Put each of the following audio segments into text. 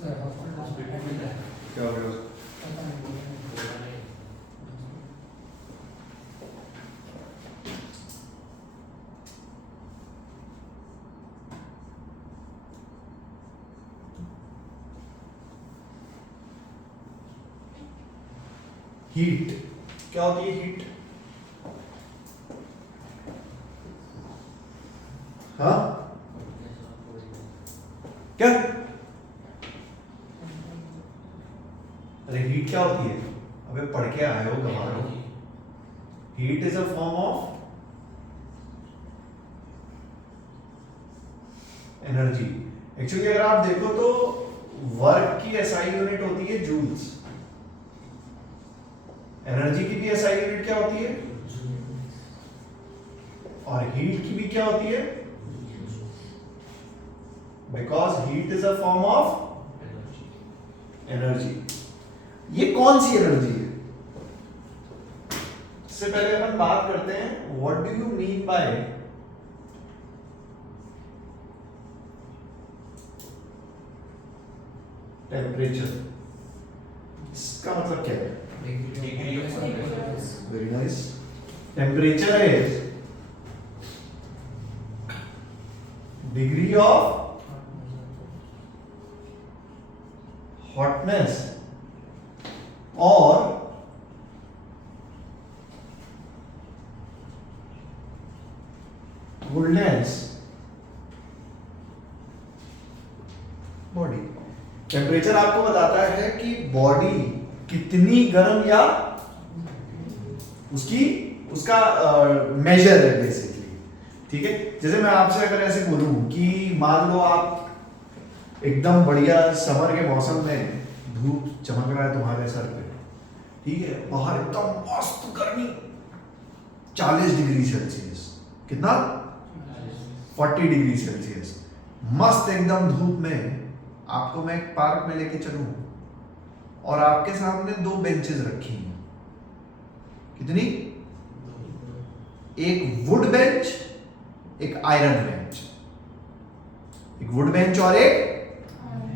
क्या हो गया? हीट क्या होती है? हीट हाँ क्या? अरे हीट क्या होती है? अबे पढ़ के आए हो गवारो। Heat is a form of energy. Actually अगर आप देखो तो वर्क की एसआई यूनिट होती है जूल्स, एनर्जी की भी एसआई यूनिट क्या होती है, और हीट की भी क्या होती है? Because heat is a form of energy. ये कौन सी एनर्जी है? इससे पहले अपन बात करते हैं what do you mean by temperature. इसका मतलब क्या है? Very nice. Temperature is degree of hotness और coolness बॉडी। टेम्परेचर आपको बताता है कि बॉडी कितनी गर्म या उसका मेजर है बेसिकली। ठीक है, जैसे मैं आपसे अगर ऐसे बोलूं कि मान लो आप एकदम बढ़िया समर के मौसम में धूप चमक रहा है तुम्हारे सर पे, ठीक है, बाहर एकदम मस्त गर्मी 40 डिग्री सेल्सियस, कितना 40 डिग्री सेल्सियस, मस्त एकदम धूप में आपको मैं एक पार्क में लेके चलूं और आपके सामने 2 बेंचेस रखी हैं, कितनी? एक वुड बेंच, एक आयरन बेंच। एक वुड बेंच और एक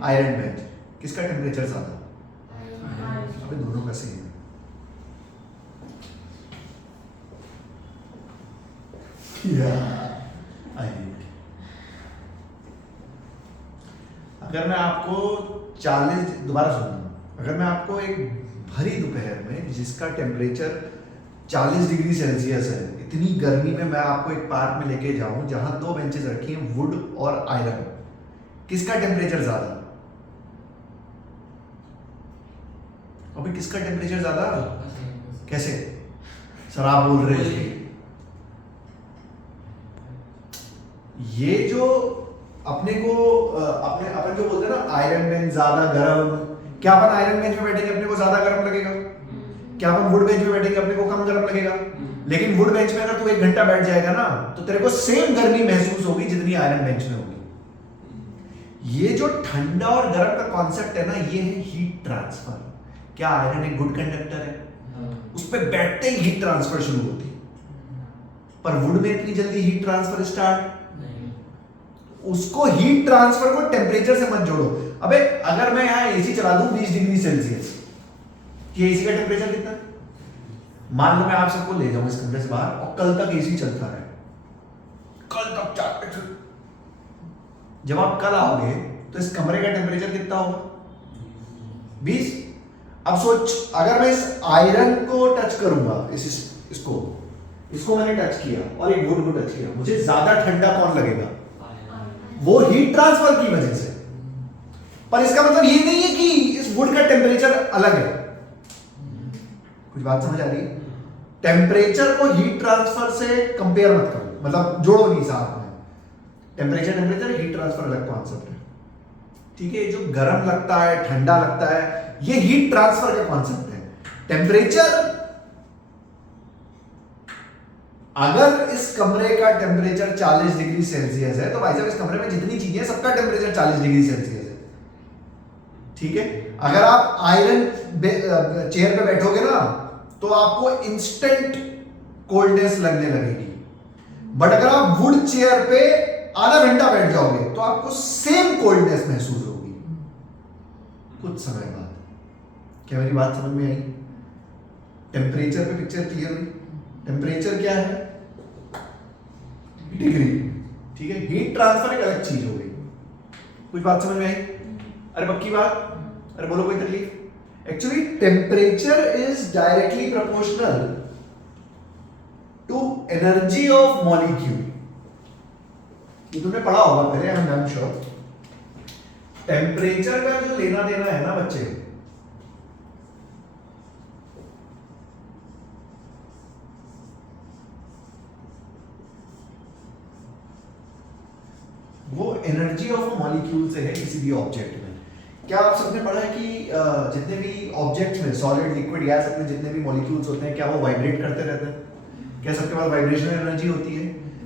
आयरन बेंच। किसका टेम्परेचर ज्यादा? अबे दोनों का सेम है। अगर मैं आपको 40 दोबारा सुनना, अगर मैं आपको एक भरी दोपहर में जिसका टेम्परेचर 40 डिग्री सेल्सियस है, इतनी गर्मी में मैं आपको एक पार्क में लेके जाऊं जहां 2 बेंचेस रखी हैं वुड और आयरन, किसका टेम्परेचर ज्यादा? अभी किसका टेम्परेचर ज्यादा? कैसे सर आप बोल रहे थे? ये जो अपने को अपन जो बोलते हैं ना आयरन बेंच ज्यादा गर्म, क्या अपन आयरन बेंच में बैठेंगे अपने को ज्यादा गर्म लगेगा? क्या अपन वुड बेंच में बैठेंगे अपने को कम गर्म लगेगा? लेकिन वुड बेंच में अगर तू 1 घंटा बैठ जाएगा ना तो तेरे को सेम गर्मी महसूस होगी जितनी आयरन बेंच में होगी। ये जो ठंडा और गर्म का कॉन्सेप्ट है ना, ये है हीट ट्रांसफर। क्या आयरन एक गुड कंडक्टर है? उस पर बैठते ही हीट ट्रांसफर शुरू होती है, पर वुड में इतनी जल्दी हीट ट्रांसफर स्टार्ट उसको हीट ट्रांसफर को टेम्परेचर से मत जोड़ो। अबे अगर मैं यहां एसी चला दूं 20 डिग्री सेल्सियस, ये एसी का टेम्परेचर कितना? मान लो मैं आप सबको ले जाऊं इस कमरे से बाहर और कल तक एसी चलता रहे, कल तक जब आप कल आओगे तो इस कमरे का टेम्परेचर कितना होगा? 20। अब सोच अगर मैं इस आयरन को टच करूंगा, इसको मैंने टच किया और एक वुड को टच किया, मुझे ज्यादा ठंडा कौन लगेगा? वो हीट ट्रांसफर की वजह से। पर इसका मतलब ये नहीं है कि इस वुड का टेम्परेचर अलग है। कुछ बात समझ आ रही है? टेम्परेचर को हीट ट्रांसफर से कंपेयर मत करो, मतलब जोड़ो नहीं साथ में। टेम्परेचर हीट ट्रांसफर अलग कॉन्सेप्ट है, ठीक है? जो गर्म लगता है ठंडा लगता है ये हीट ट्रांसफर का कॉन्सेप्ट है। टेम्परेचर, अगर इस कमरे का टेम्परेचर 40 डिग्री सेल्सियस है तो भाई साहब इस कमरे में जितनी चीजें हैं सबका टेम्परेचर 40 डिग्री सेल्सियस है, ठीक है? अगर आप आयरन चेयर पे बैठोगे ना तो आपको इंस्टेंट कोल्डनेस लगने लगेगी, बट अगर आप वुड चेयर पे आधा घंटा बैठ जाओगे तो आपको सेम कोल्डनेस महसूस होगी। कुछ समय बाद। क्या मेरी बात समझ में आई? टेम्परेचर पे पिक्चर क्लियर हुई? टेम्परेचर क्या है? डिग्री, ठीक है। हीट ट्रांसफर एक अलग चीज हो गई। कुछ बात समझ में आई? अरे पक्की बात? अरे बोलो कोई तकलीफ? Actually temperature is directly proportional to energy of molecule. ये तुमने पढ़ा होगा पहले, आई एम श्योर। टेम्परेचर का जो लेना देना है ना बच्चे, वो एनर्जी ऑफ मॉलिक्यूल से है किसी भी ऑब्जेक्ट में। क्या आप सबने पढ़ा है कि जितने भी ऑब्जेक्ट्स में, सॉलिड, लिक्विड, गैस, अपने जितने भी मॉलिक्यूल्स होते हैं, क्या वो वाइब्रेट करते रहते हैं? क्या सबके पास वाइब्रेशनल एनर्जी होती है?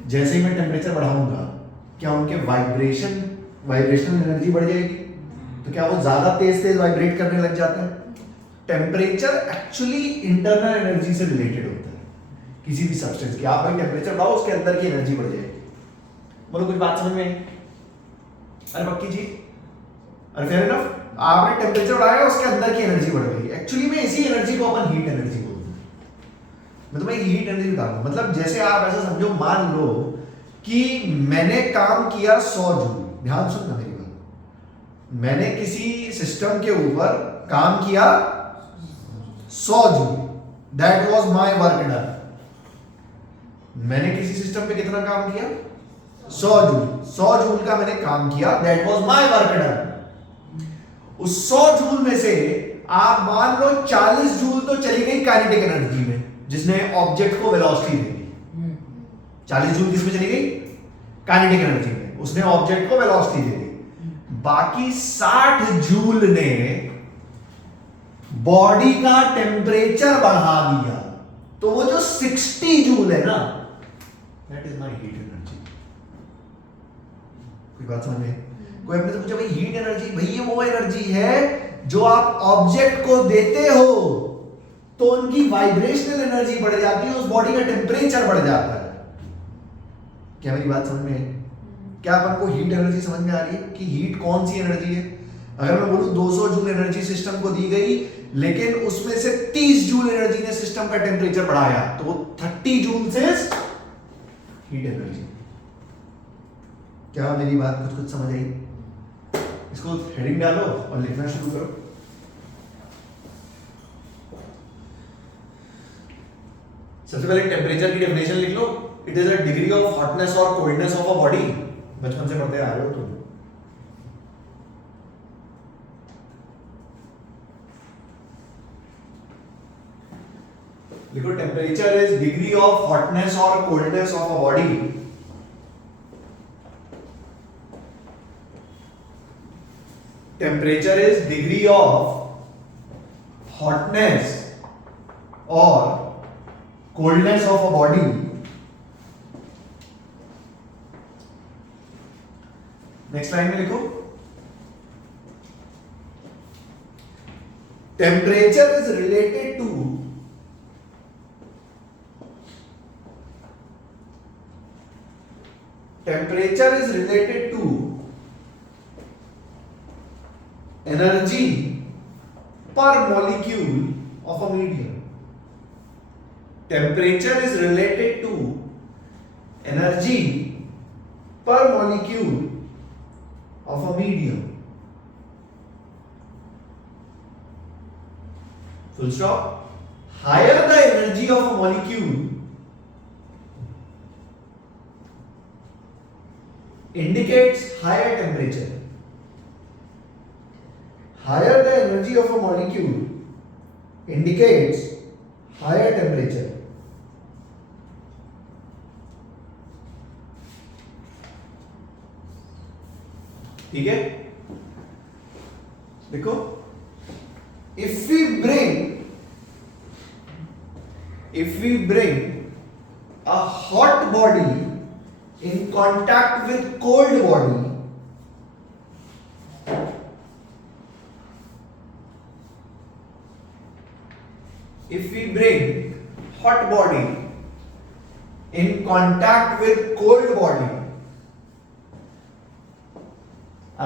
जैसे ही मैं टेम्परेचर बढ़ाऊंगा, क्या उनके वाइब्रेशनल एनर्जी बढ़ जाएगी? तो क्या वो ज्यादा तेज तेज वाइब्रेट करने लग जाते हैं? टेम्परेचर एक्चुअली इंटरनल एनर्जी से रिलेटेड होता है किसी भी सब्सटेंस की। आप भाई टेम्परेचर बढ़ाओ, उसके अंदर की एनर्जी बढ़ जाएगी। बोलो कुछ बात समझ में आई? अरे पक्की जी? अरे फेयर इनफ। आपने टेम्परेचर बढ़ाया, उसके अंदर की एनर्जी बढ़ गई। एक्चुअली में इसी एनर्जी को अपन हीट एनर्जी बोलते हैं। मैं तुम्हें हीट एनर्जी बताऊंगा। मतलब जैसे आप ऐसा समझो, मान लो कि मैंने काम किया 100 जूल। ध्यान सुनना मेरी बात। मैंने किसी सिस्टम के ऊपर काम किया 100 joule, that was my work done. मैंने किसी सिस्टम पे कितना काम किया? 100 जूल। 100 जूल का मैंने काम किया, that was my work done. उस 100 जूल में से आप मान लो 40 जूल तो चली गई काइनेटिक एनर्जी में, जिसने ऑब्जेक्ट को वेलोसिटी दे दी। 40 जूल किसमें चली गई? काइनेटिक एनर्जी में, उसने ऑब्जेक्ट को वेलोसिटी दे दी। बाकी 60 जूल ने बॉडी का टेम्परेचर बढ़ा दिया। तो वो जो 60 जूल है ना, that is my heat energy. कोई बात समझ में? कोई अपने से पूछे भाई हीट एनर्जी, भाई ये वो एनर्जी है जो आप ऑब्जेक्ट को देते हो तो उनकी वाइब्रेशनल एनर्जी बढ़ जाती है, उस बॉडी का टेम्परेचर बढ़ जाता है। क्या मेरी बात समझ में है? क्या अपन को हीट एनर्जी समझ में आ रही है कि हीट कौन सी एनर्जी है? अगर मैं बोलूं 200 जूल एनर्जी सिस्टम को दी गई, लेकिन उसमें से 30 जूल एनर्जी ने सिस्टम का टेम्परेचर बढ़ाया, तो वो 30 जूल से हीट एनर्जी। क्या मेरी बात कुछ कुछ समझ आई? इसको हेडिंग डालो और लिखना शुरू करो। सबसे पहले टेम्परेचर की डेफिनेशन लिख लो। It is a degree of hotness और कोल्डनेस ऑफ अ बॉडी। बचपन से पढ़ते आ रहे हो तुम। लिखो temperature is degree of hotness और coldness of a body. Temperature is degree of hotness और coldness of a body. Next line में लिखो temperature is related to energy per molecule of a medium. Temperature is related to energy per molecule of a medium. Full stop. Higher the energy of a molecule, indicates higher temperature. Higher the energy of a molecule indicates higher temperature. ठीक है? देखो, if we bring a hot body in contact with cold body, if we bring hot body in contact with cold body,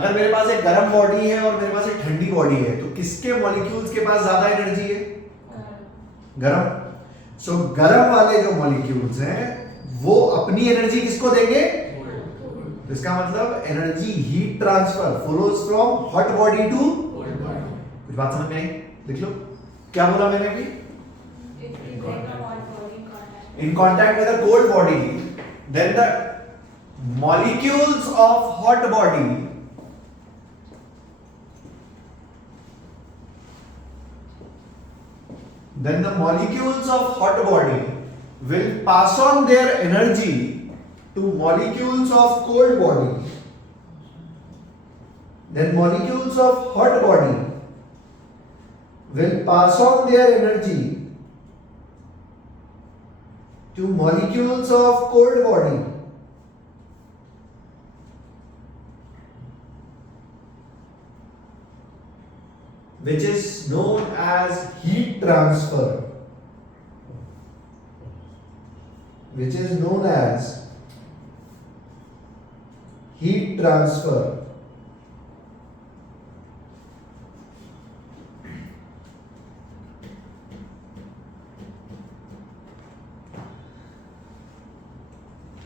अगर मेरे पास एक गर्म body है और मेरे पास एक ठंडी बॉडी है तो किसके मॉलिक्यूल्स के पास ज्यादा एनर्जी है? गर्म। सो गर्म वाले जो मॉलिक्यूल्स हैं वो अपनी एनर्जी किसको देंगे? तो इसका मतलब energy heat transfer flows from hot body to cold body. कुछ बात समझ में आई? लिख लो क्या बोला मैंने अभी? In contact with a cold body then the molecules of hot body will pass on their energy to molecules of cold body. Then molecules of hot body will pass on their energy to molecules of cold body. Which is known as heat transfer. Which is known as heat transfer.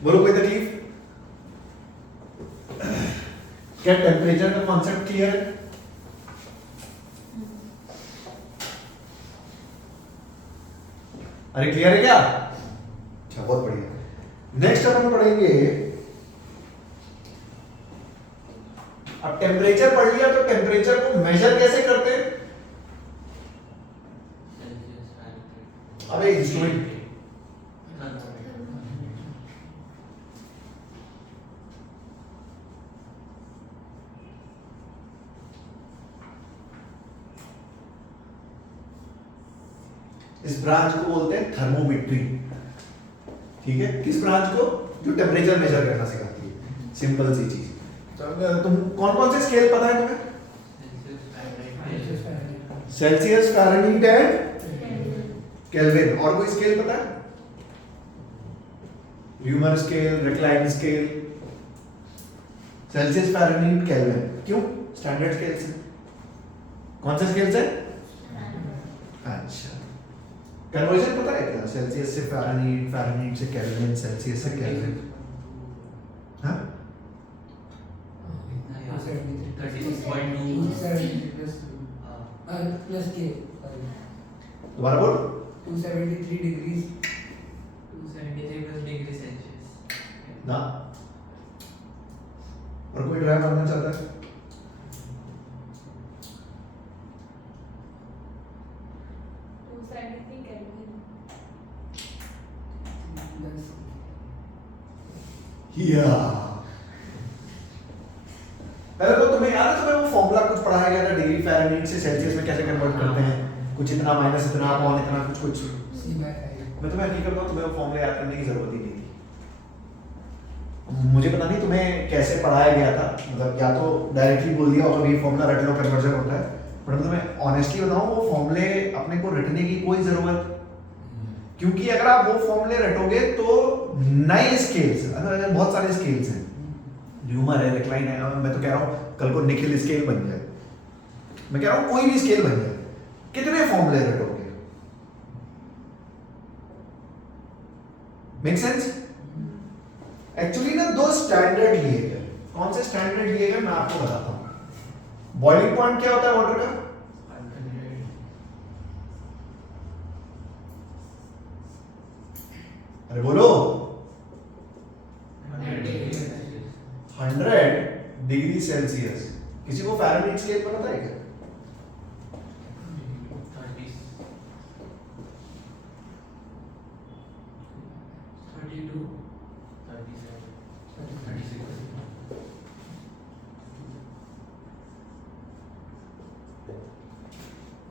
बोलो कोई तकलीफ? क्या temperature का concept clear है? अरे clear है क्या? अच्छा बहुत बढ़िया। नेक्स्ट अपन पढ़ेंगे, अब टेम्परेचर पढ़ लिया तो टेम्परेचर को मेजर कैसे करते हैं? अबे इंस्ट्रूमेंट इस ब्रांच को बोलते हैं थर्मोमेट्री। ठीक है, किस ब्रांच को? जो टेम्परेचर मेजर करना सिखाती है। सिंपल सी चीज। तो तुम कौन कौन से स्केल पता है तुम्हें? Celsius, Fahrenheit and Kelvin. और कोई स्केल पता है? ल्यूमर स्केल, रेक्लाइन स्केल, सेल्सियस, फ़ारेनहीट, केल्विन। क्यों? स्टैंडर्ड स्केल से। कौन से स्केल से? अच्छा, कन्वर्जन पता है क्या? सेल्सियस से फ़ारेनहीट, फ़ारेनहीट से केल्विन, सेल्सियस से केल्विन। हाँ, दोबारा बोल। 273 डिग्री सेल्सियस ना। और कोई ड्राइव करना चाहता है? या पहले तो तुम्हें याद है, तुम्हें वो फॉर्मूला कुछ पढ़ाया गया था डिग्री फ़ारेनहीट से सेल्सियस में कैसे कन्वर्ट करते हैं? कुछ इतना माइनस इतना अपॉन इतना कुछ मैं तुम्हें हकीकत बताऊं, तुम्हें वो फॉर्मूला याद करने की जरूरत ही नहीं थी। मुझे पता नहीं तुम्हें कैसे पढ़ाया गया था, मतलब या तो डायरेक्टली बोल दिया होगा ये फॉर्मूला रट लो कन्वर्जन होता है, बट तुम्हें ऑनेस्टली बताऊं वो फॉर्मूले अपने को रटने की कोई जरूरत, क्योंकि अगर आप वो फॉर्मूले रटोगे तो नए स्केल्स, बहुत सारे स्केल्स हैं, ल्यूमर है, रेक्लाइन है, मैं तो कह रहा हूँ कल को निकेल स्केल बन जाए, मैं कह रहा हूँ कोई भी स्केल बन जाए, कितने फॉर्मूले रटोगे? Make sense? एक्चुअली ना दो स्टैंडर्ड लिए गए। कौन से स्टैंडर्ड लिए गए मैं आपको बताता हूं। बॉइलिंग पॉइंट क्या होता है वाटर का? अरे बोलो। 100 डिग्री सेल्सियस। किसी को फ़ारेनहीट स्केल पता है क्या? 32 37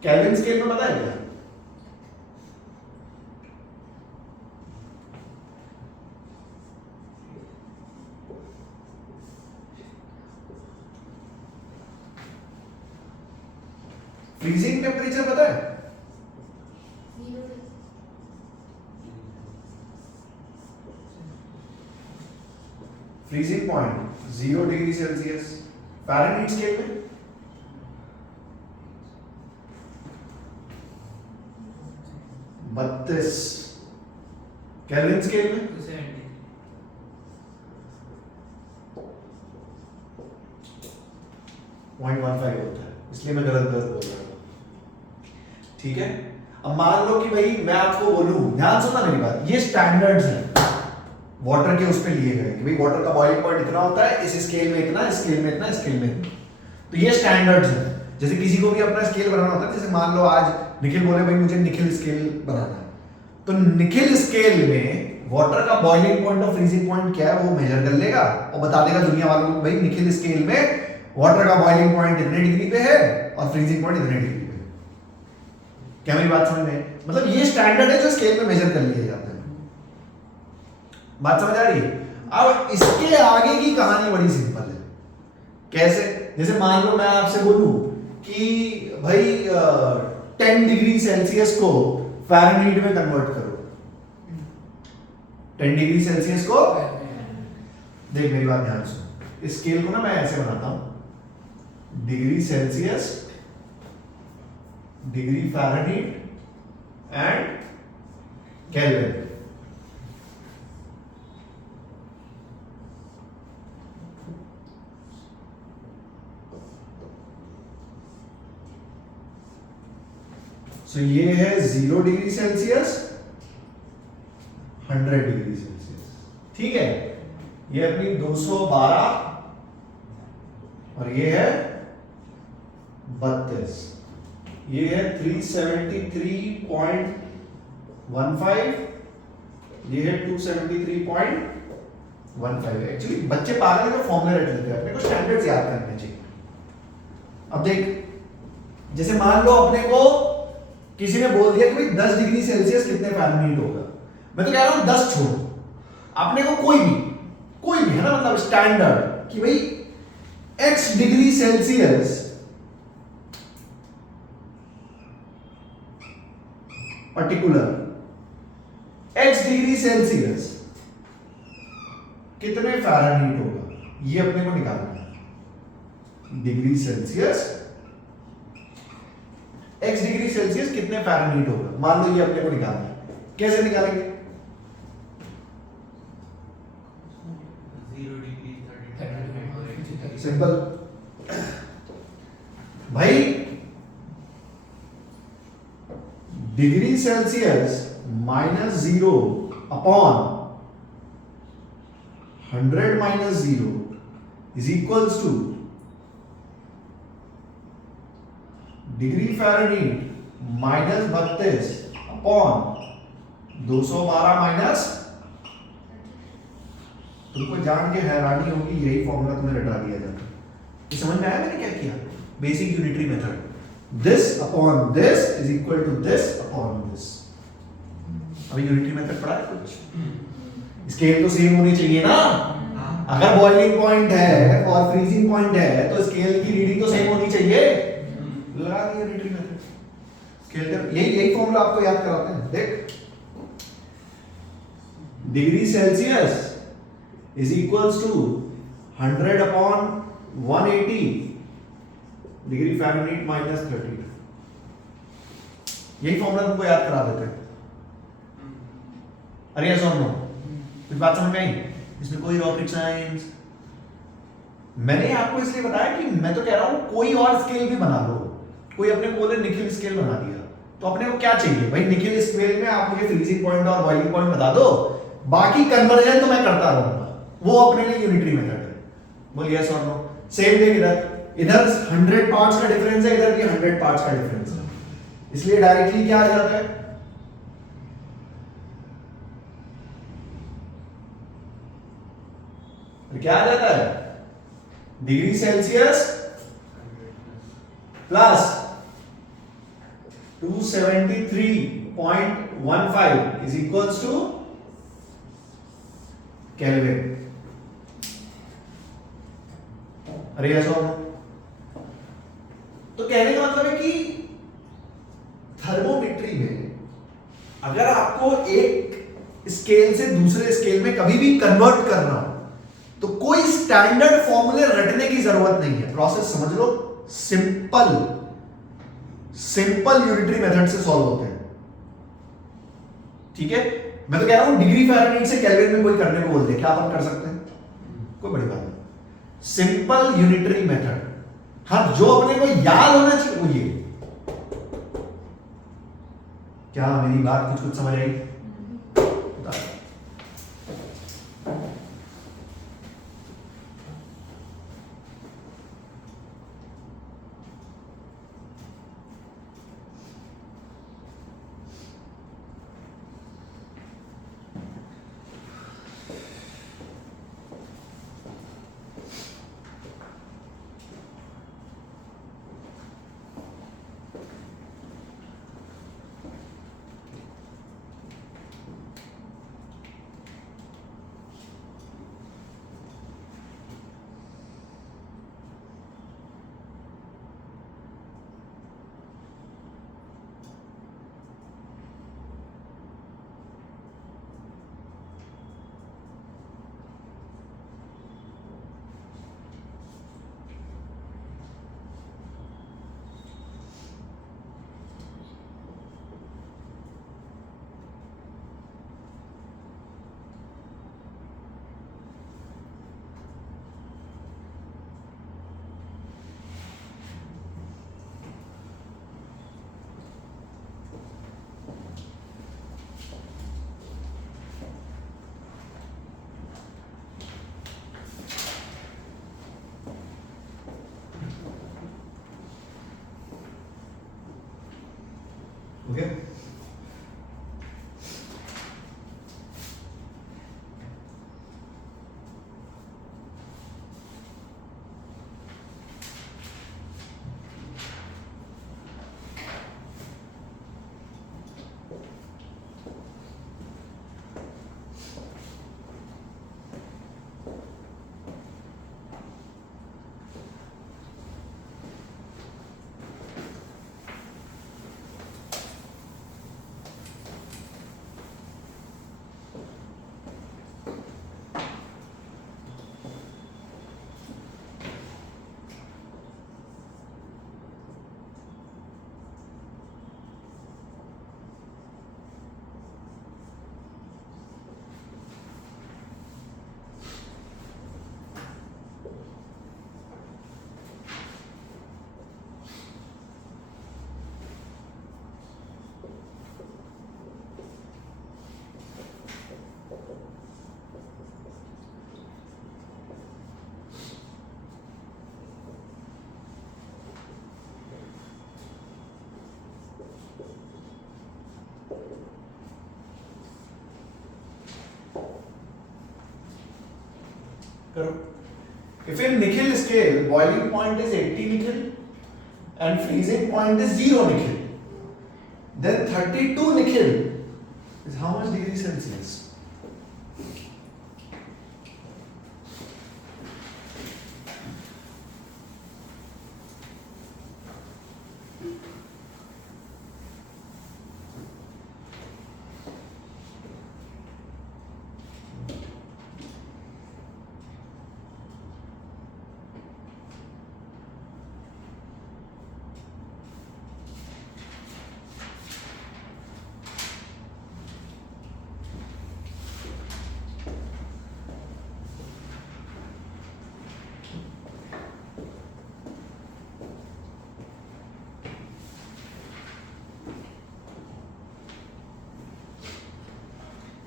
केल्विन स्केल में पता है क्या? फ्रीजिंग टेम्परेचर पता है? Freezing point 0 degree Celsius, Fahrenheit scale में 32, केल्विन स्केल में 270. 0.15 होता है, इसलिए मैं गलत बोल रहा हूँ। ठीक है, अब मान लो कि भाई मैं आपको बोलूं, ध्यान सुनना मेरी बात, ये स्टैंडर्ड्स हैं वाटर के उस पे लिए गए कि भाई वाटर का बॉइलिंग पॉइंट इतना होता है, इस स्केल में इतना, इस स्केल में इतना, इस स्केल में इतना। तो ये स्टैंडर्ड्स हैं। जैसे किसी को भी अपना स्केल बनाना होता है, जैसे मान लो आज निखिल बोले भाई मुझे निखिल स्केल बनाना है, तो निखिल स्केल में वाटर का बॉइलिंग पॉइंट और फ्रीजिंग पॉइंट क्या है वो मेजर कर लेगा और बता देगा दुनिया वालों को भाई निखिल स्केल में वाटर का बॉइलिंग पॉइंट इतने डिग्री पे है और फ्रीजिंग पॉइंट इतने डिग्री पे है। क्या मेरी बात समझ में आई? मतलब ये स्टैंडर्ड है जो स्केल में मेजर कर लिए जाते हैं। बात समझ आ रही है? अब इसके आगे की कहानी बड़ी सिंपल है। कैसे? जैसे मान लो मैं आपसे बोलूं कि भाई 10 डिग्री सेल्सियस को फ़ारेनहीट में कन्वर्ट करो। 10 डिग्री सेल्सियस को देख मेरी बात ध्यान सुन, इस स्केल को ना मैं ऐसे बनाता हूं, degree Celsius, degree Fahrenheit and Kelvin. So ये है 0 डिग्री सेल्सियस, 100 डिग्री सेल्सियस। ठीक है, ये अपनी 212 और ये है 32, ये है 373.15, ये है 273.15। एक्चुअली बच्चे पागल है, फॉर्मूला रट लेते हैं, अपने को स्टैंडर्ड्स याद करने चाहिए। अब देख, जैसे मान लो अपने को किसी ने बोल दिया कि भाई 10 डिग्री सेल्सियस कितने फ़ारेनहीट होगा, मैं तो कह रहा हूं 10 छोड़ो, अपने को कोई भी है ना, मतलब स्टैंडर्ड कि भाई x degree Celsius particular x degree Celsius कितने फ़ारेनहीट होगा, ये अपने को निकालना है। Degree Celsius x degree Celsius कितने फ़ारेनहीट होगा, मान लो ये अपने को निकालना है। कैसे निकालेंगे? 0 degree 32. सिंपल भाई, degree Celsius -0 upon 100 - 0 is equals two degree Fahrenheit -32 upon 212 minus, तुमको जान के हैरानी होगी यही फॉर्मूला तुम्हें रटा दिया जाता है। ये समझ में आया मैंने क्या किया? Basic unitary method, this upon this is equal to this upon this. अभी यूनिटरी मेथड पढ़ा है कुछ? स्केल तो सेम होनी चाहिए ना। अगर बॉइलिंग पॉइंट है और फ्रीजिंग पॉइंट है तो स्केल की रीडिंग तो सेम होनी चाहिए। लगा दिया यूनिटरी मेथड, स्केल का यही फॉर्मूला आपको याद कराते हैं। देख, degree Celsius is equals to 100 upon 180 degree Fahrenheit minus 30। यही फॉर्मूला तुमको याद करा देते हैं। अरे यस और नो, कुछ बात समझ में आई? इसमें कोई रॉकेट साइंस मैंने आपको इसलिए बताया कि मैं तो कह रहा हूं कोई और स्केल भी बना लो। कोई अपने को बोले निखिल स्केल बना दिया, तो अपने को क्या चाहिए भाई? निखिल स्केल में आप मुझे फ्रीजिंग पॉइंट और बॉइलिंग पॉइंट बता दो, बाकी कन्वर्जन तो मैं करता रहूंगा, वो अपने लिए यूनिटरी मेथड है। बोल यस और नो। सेम थिंग इधर 100 पार्ट्स का डिफरेंस है, इधर भी 100 पार्ट्स का डिफरेंस है, इसलिए डायरेक्टली क्या आ जाता है? क्या आ जाता है? Degree Celsius plus 273.15 is equals to kelvin. अरे यस और नो? तो कहने का मतलब है कि थर्मोमेट्री में अगर आपको एक स्केल से दूसरे स्केल में कभी भी कन्वर्ट करना हो तो कोई स्टैंडर्ड फॉर्मूले रटने की जरूरत नहीं है, प्रोसेस समझ लो, सिंपल यूनिटरी मेथड से सॉल्व होते हैं। ठीक है, मैं तो कह रहा हूं डिग्री फ़ारेनहाइट से केल्विन में कोई करने को बोल दे, क्या अपन कर सकते हैं? कोई बड़ी बात नहीं, सिंपल यूनिटरी मेथड। हाँ, जो अपने को याद होना चाहिए वो ये। क्या मेरी बात कुछ समझ आई? ओके, करो। If in Nikhil scale, boiling point is 80 Nikhil and freezing point is 0 Nikhil, then 32 Nikhil is how much degree Celsius?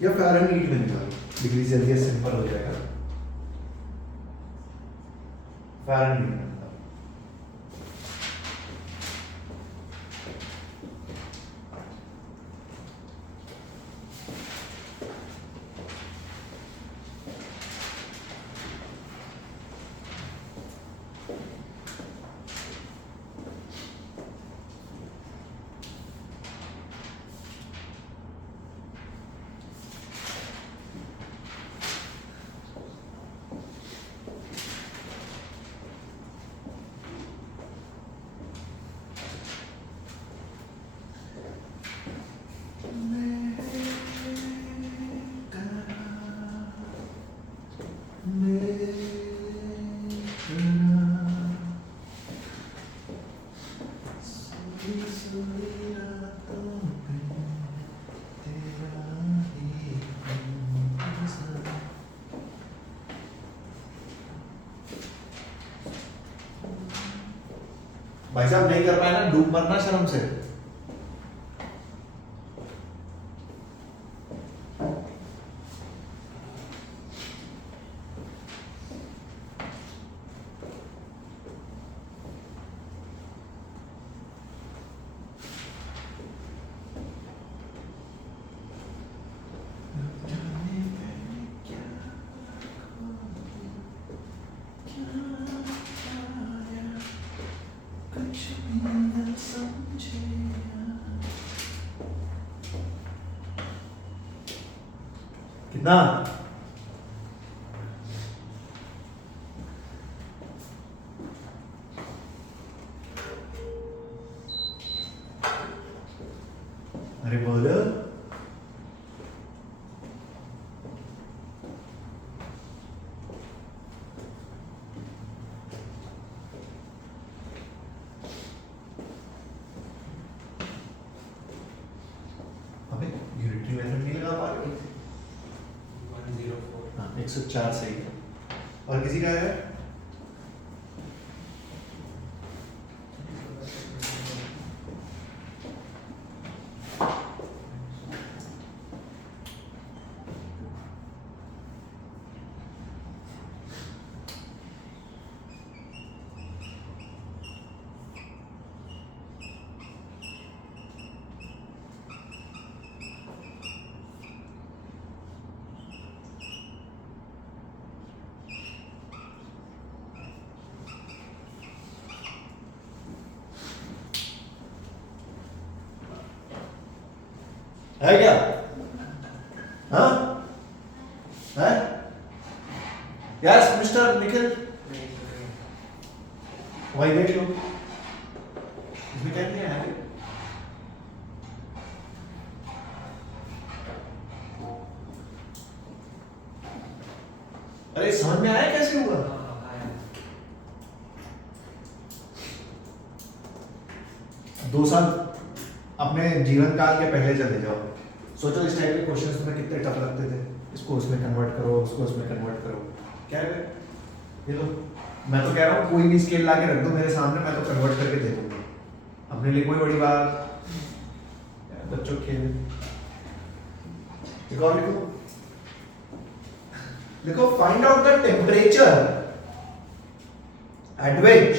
या फ़ारेनहाइट में निकालो, डिग्री सेल्सियस सिंपल हो जाएगा। फ़ारेनहाइट में निकालो। भाई साहब नहीं कर पाए ना, डूब मरना शर्म से। कितना? अरे बोलो। अबे यूनिटरी मेथड नहीं लगा पा रहे। 104 हाँ 104 सही है। और किसी का है? है क्या? हाँ है? यस मिस्टर निखिल, वही देख लो, इसमें क्या किया है? अरे समझ में आया कैसे हुआ? 2 साल अपने जीवन काल के पहले चले जाओ, सोचो इस टाइप के क्वेश्चंस तुम्हें कितने टफ लगते थे। इसको उसमें कन्वर्ट करो, उसको उसमें कन्वर्ट करो, क्या है ये लो। मैं तो कह रहा हूँ कोई भी स्केल ला के रख दो मेरे सामने, मैं तो कन्वर्ट करके दे दूंगा, अपने लिए कोई बड़ी बात। बच्चों खेल। एक और लिखो, लिखो find out the temperature at which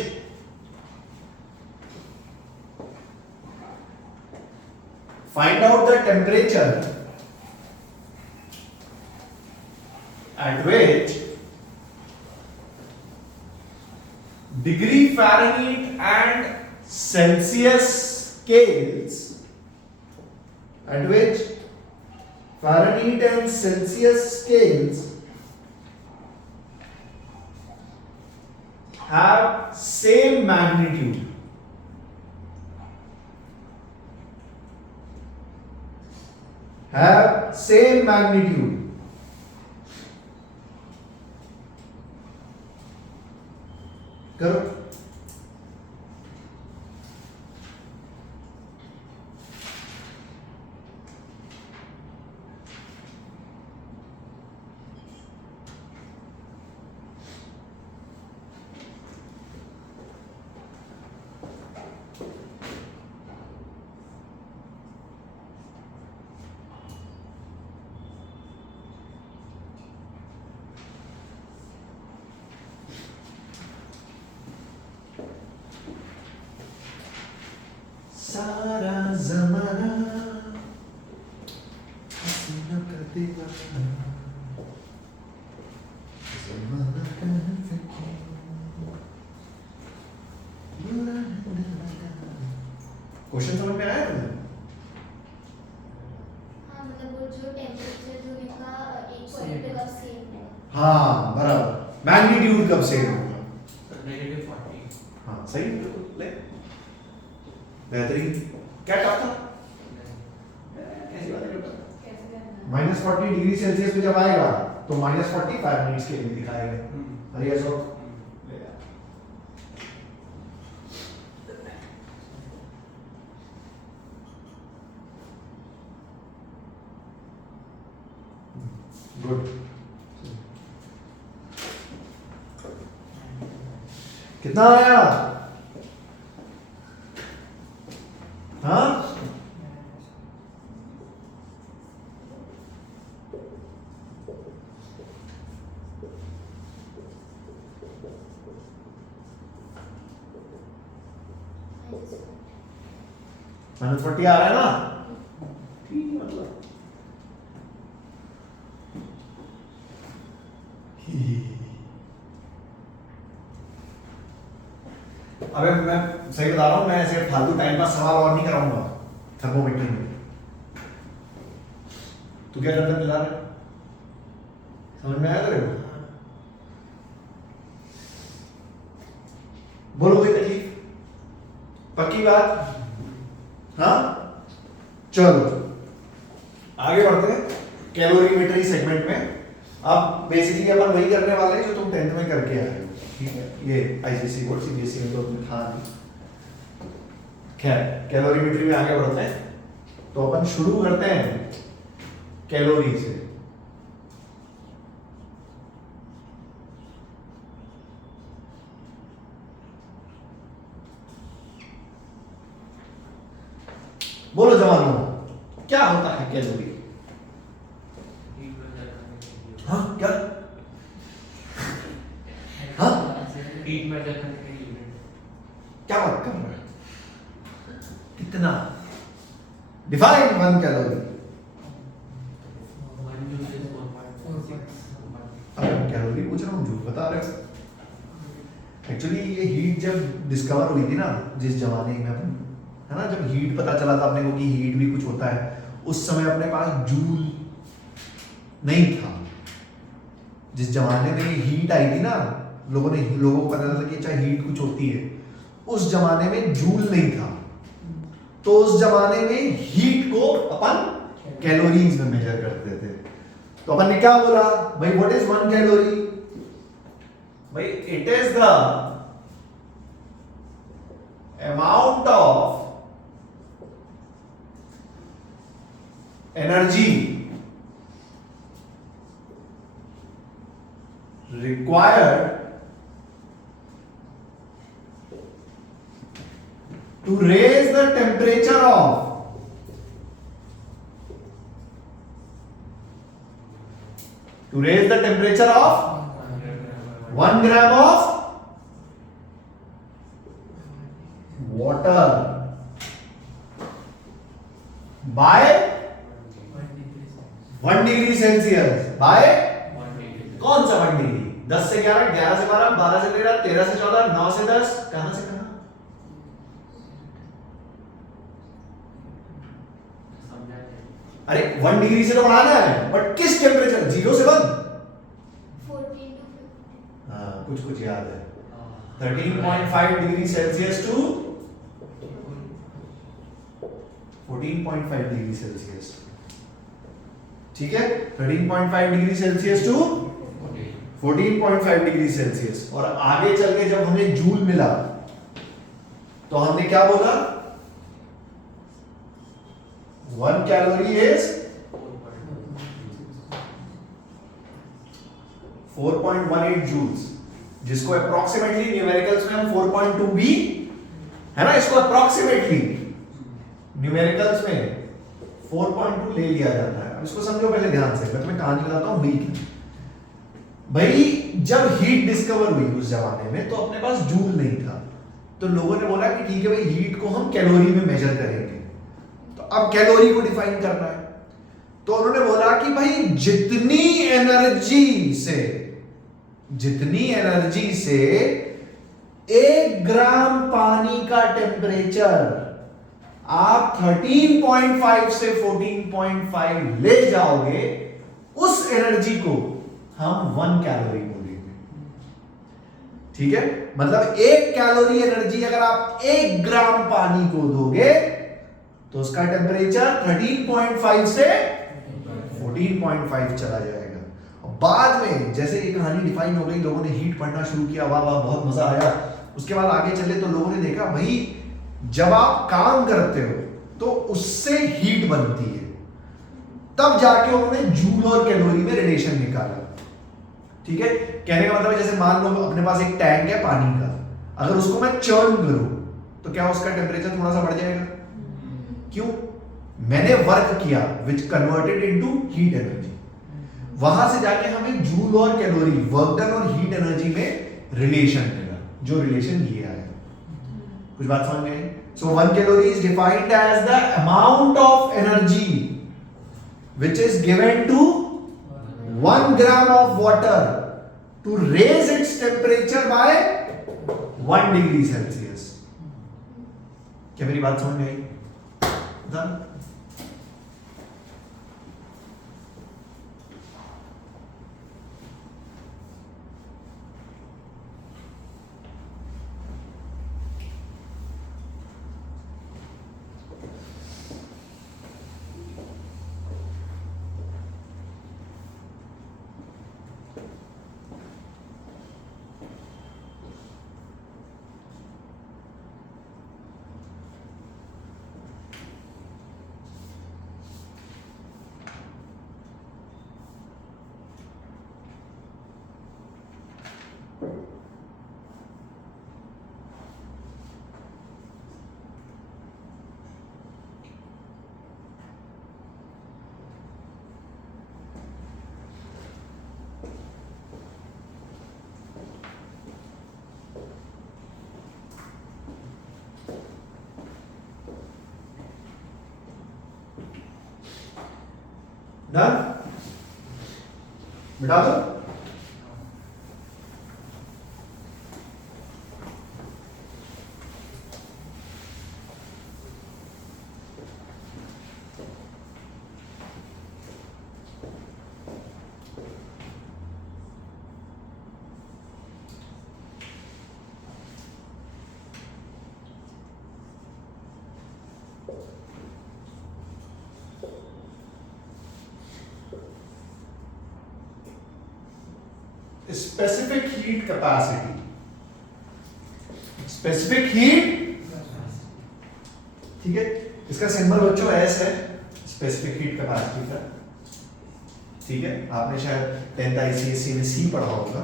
find out the temperature at which degree Fahrenheit and Celsius scales, at which Fahrenheit and Celsius scales have same magnitude. Have same magnitude. करो। सारा ज़माना हसीनों का दीवाना, ज़माना का फ़कीर। क्वेश्चन समझ में आया तुम्हें? हाँ मतलब वो जो टेम्परेचर जो लिखा एक पॉइंट पे कब सेम होगा। हाँ बराबर, मैग्नीट्यूड कब सेम होगा? -40 हाँ सही, बिल्कुल ले, बेहतरीन। क्या टफ था? कैसी बात है? कैसे करना -40 डिग्री सेल्सियस पे जब आएगा तो -40 फ़ारेनहाइट के लिए दिखाएगा। अरे ऐसा गुड। कितना आया? हाँ -40 आ रहा है ना? ठीक है मतलब अबे मैं सही बता रहा हूँ, मैं ऐसे फालतू टाइम पास सवाल और नहीं कराऊंगा थर्मोमेट्री में। तू क्या करता है? समझ में आया तेरे को? बोलो कोई तकलीफ? पक्की बात? हाँ चलो आगे बढ़ते हैं कैलोरीमेट्री सेगमेंट में। अब बेसिकली अपन वही करने वाले हैं जो तुम 10th में करके आए हो, ठीक है? ये आईसीएसई बोर्ड सीबीएसई में तो था नहीं। खैर कैलोरीमेट्री में आगे बढ़ते हैं। तो अपन शुरू करते हैं कैलोरी से। बोलो जवानों, क्या होता है कैलोरी? हाँ क्या? हाँ हीट मेजर करने के लिए यूनिट। क्या बात कर रहा है? कितना? Define 1 calorie. 1 joule is 4.6। अब कैलोरी पूछ रहा हूँ, झूठ बता रहे हो। एक्चुअली ये हीट जब डिस्कवर हुई थी ना, जिस जमाने में अपन, है ना, जब हीट पता चला था अपने को कि हीट भी कुछ होता है, उस समय अपने पास जूल नहीं था। जिस जमाने में हीट आई थी ना, लोगों को पता चला कि अच्छा हीट कुछ होती है, उस जमाने में जूल नहीं था। तो उस जमाने में हीट को अपन कैलोरीज में मेजर करते थे। तो अपन ने क्या बोला भाई, व्हाट इज 1 कैलोरी? भाई it is the amount of energy required to raise the temperature of one gram of water by 1 degree Celsius by कौन सा 1 डिग्री? 10 से 11, 11 से 12, 12 से 13, 13 से 14, 9 से 10, कहां से कहां? अरे 1 डिग्री से तो बढ़ाना है, बट किस टेम्परेचर? 0 से 1? 14 to 15। हाँ कुछ याद है। 13.5 degree Celsius to 14.5 degree Celsius, ठीक है? 13.5 degree Celsius to 14.5 degree Celsius. और आगे चल के जब हमें जूल मिला तो हमने क्या बोला? 1 कैलोरी इज 4.18 जूल्स, जिसको अप्रोक्सीमेटली न्यूमेरिकल्स में हम 4.2 भी, है ना, इसको अप्रोक्सीमेटली न्यूमेरिकल्स में 4.2 ले लिया जाता है। अब इसको समझो पहले ध्यान से, मैं तुम्हें कहानी बताता हूं वीक। भाई जब हीट डिस्कवर हुई उस जमाने में, तो अपने पास जूल नहीं था, तो लोगों ने बोला कि ठीक है भाई, हीट को हम कैलोरी में मेजर करेंगे। तो अब कैलोरी को डिफाइन करना है, तो उन्होंने बोला कि भाई जितनी एनर्जी से 1 ग्राम पानी का टेम्परेचर आप 13.5 से 14.5 ले जाओगे, उस एनर्जी को हम 1 कैलोरी बोलेंगे, ठीक है? मतलब 1 कैलोरी एनर्जी अगर आप 1 ग्राम पानी को दोगे तो उसका टेम्परेचर 13.5 से 14.5 चला जाएगा। और बाद में जैसे ये कहानी डिफाइन हो गई, लोगों ने हीट पढ़ना शुरू किया, वाह वाह बहुत मजा आया। उसके बाद आगे चले तो लोगों ने देखा भाई जब आप काम करते हो तो उससे हीट बनती है, तब जाके उन्होंने जूल और कैलोरी में रिलेशन निकाला। ठीक है, कहने का मतलब है जैसे मान लो अपने पास एक टैंक है पानी का, अगर उसको मैं चर्न करूं तो क्या उसका टेम्परेचर थोड़ा सा बढ़ जाएगा? क्यों? मैंने वर्क किया which converted into heat energy. वहां से जाके हमें जूल और कैलोरी, वर्क डन और हीट एनर्जी में रिलेशन मिला, जो रिलेशन ये आया। कुछ बात समझ में आई? So 1 calorie is defined as the amount of energy which is given to 1 gram of water to raise its temperature by 1 degree Celsius। क्या मेरी बात समझ में आई? Done? Done? मिटा दो। Specific heat capacity, specific heat, ठीक है, इसका सिंबल बच्चों एस है, स्पेसिफिक हीट कैपेसिटी का। ठीक है, आपने शायद 10th ICSE में सी पढ़ा होगा,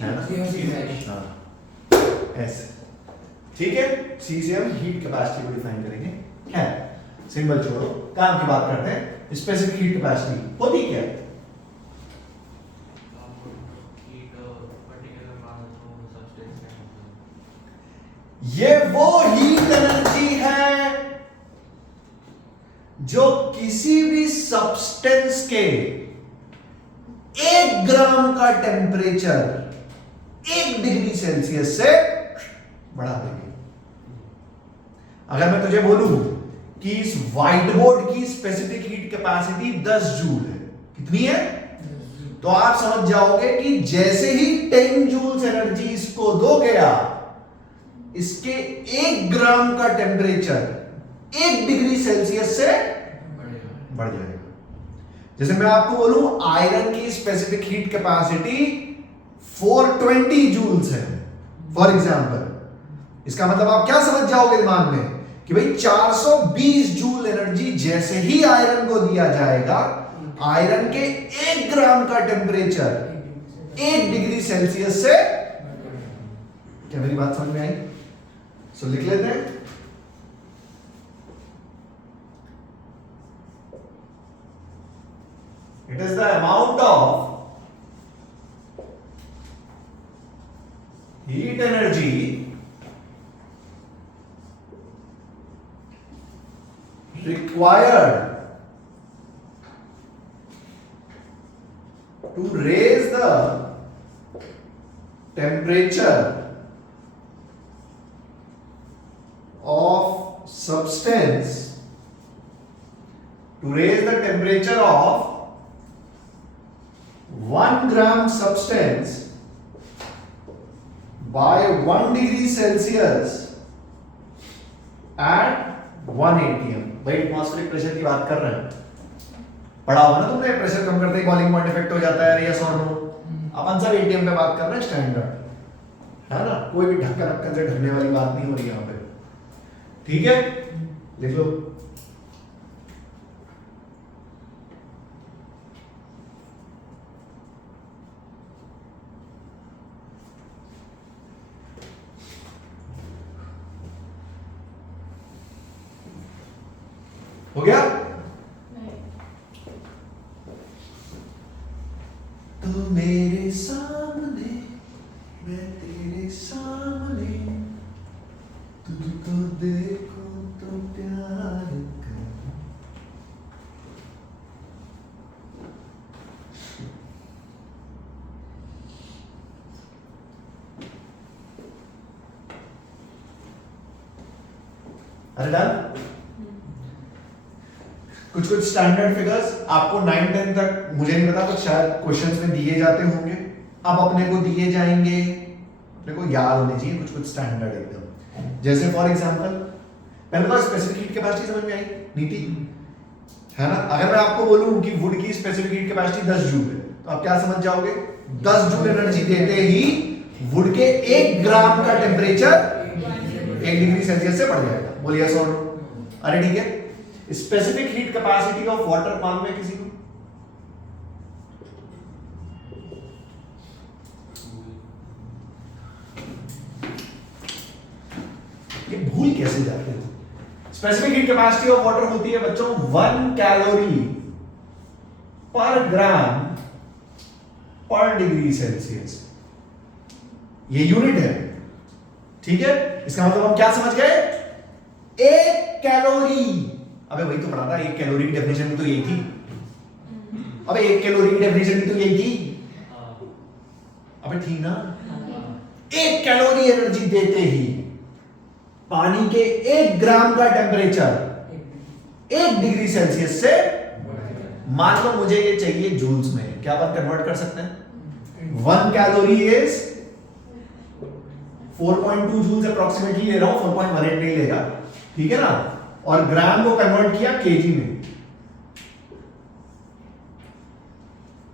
है ना? हाँ, एस। ठीक है, सी से हम हीट कैपेसिटी को डिफाइन करेंगे। है, सिंबल छोड़ो, काम की बात करते हैं। स्पेसिफिक हीट कैपेसिटी होती क्या है? ये वो हीट एनर्जी है जो किसी भी सब्सटेंस के 1 ग्राम का टेम्परेचर 1 डिग्री सेल्सियस से बढ़ा देगी। अगर मैं तुझे बोलूं कि इस व्हाइट बोर्ड की स्पेसिफिक हीट कैपेसिटी 10 जूल है, कितनी है? तो आप समझ जाओगे कि जैसे ही 10 जूल्स एनर्जी इसको दोगे आप, इसके 1 ग्राम का टेम्परेचर 1 डिग्री सेल्सियस से बढ़ जाएगा। जैसे मैं आपको बोलूं आयरन की स्पेसिफिक हीट कैपेसिटी 420 जूल्स है फॉर एग्जांपल। इसका मतलब आप क्या समझ जाओगे दिमाग में कि भाई 420 जूल एनर्जी जैसे ही आयरन को दिया जाएगा, आयरन के 1 ग्राम का टेम्परेचर 1 डिग्री सेल्सियस से, क्या मेरी बात समझ में आई? सो लिख लेते हैं। It is the amount of heat energy required to raise the temperature of substance, to raise the temperature of 1 gram substance by 1 degree Celsius at 1 atm। भाई एटमॉस्फेरिक प्रेशर की बात कर रहे हैं, पढ़ा होगा ना तुमने, प्रेशर कम करते ही बॉइलिंग पॉइंट इफेक्ट हो जाता है, यस और नो। अपन सब एटीएम पे बात कर रहे हैं, स्टैंडर्ड, है ना? कोई भी ढक्कन रक्कन से ढकने वाली बात नहीं हो रही यहां पे। ठीक है, लिख लो। हो गया? तू मेरे सामने, मैं तेरे सामने, तुझको देखो तो प्यार करूं। अरे डन? कुछ कुछ स्टैंडर्ड फिगर्स आपको 9-10 तक मुझे नहीं पता, तो शायद क्वेश्चंस में दिए जाते होंगे। अब अपने को दिए जाएंगे, अपने को याद होने चाहिए कुछ कुछ स्टैंडर्ड एकदम। जैसे फॉर एग्जांपल, पहले तो स्पेसिफिक हीट कैपेसिटी समझ में आई नीति, है ना? अगर मैं आपको बोलूं कि वुड की स्पेसिफिक हीट कैपेसिटी 10 जूल है, तो आप क्या समझ जाओगे? 10 जूल एनर्जी देते ही वुड के 1 ग्राम का टेम्परेचर 1 डिग्री सेल्सियस से बढ़ जाएगा। बोलिए यस और नो? अरे ठीक है। Specific heat capacity of water मालूम है किसी को? ये भूल कैसे जाते हो? Specific heat capacity of water होती है बच्चों 1 कैलोरी पर ग्राम पर डिग्री सेल्सियस। ये यूनिट है, ठीक है? इसका मतलब हम क्या समझ गए? 1 कैलोरी। अबे वही तो पढ़ा था, 1 कैलोरी की डेफिनेशन भी तो यही थी। अबे 1 कैलोरी की डेफिनेशन भी तो यही थी। अबे थी ना? 1 कैलोरी एनर्जी देते ही पानी के 1 ग्राम का टेम्परेचर 1 डिग्री सेल्सियस से, मान लो मुझे ये चाहिए जूल्स में, क्या बात कन्वर्ट कर सकते हैं? 1 कैलोरी इज 4.2 जूल्स अप्रोक्सीमेटली ले रहा हूं, 4.18 नहीं लेगा, ठीक है ना? और ग्राम को कन्वर्ट किया केजी में,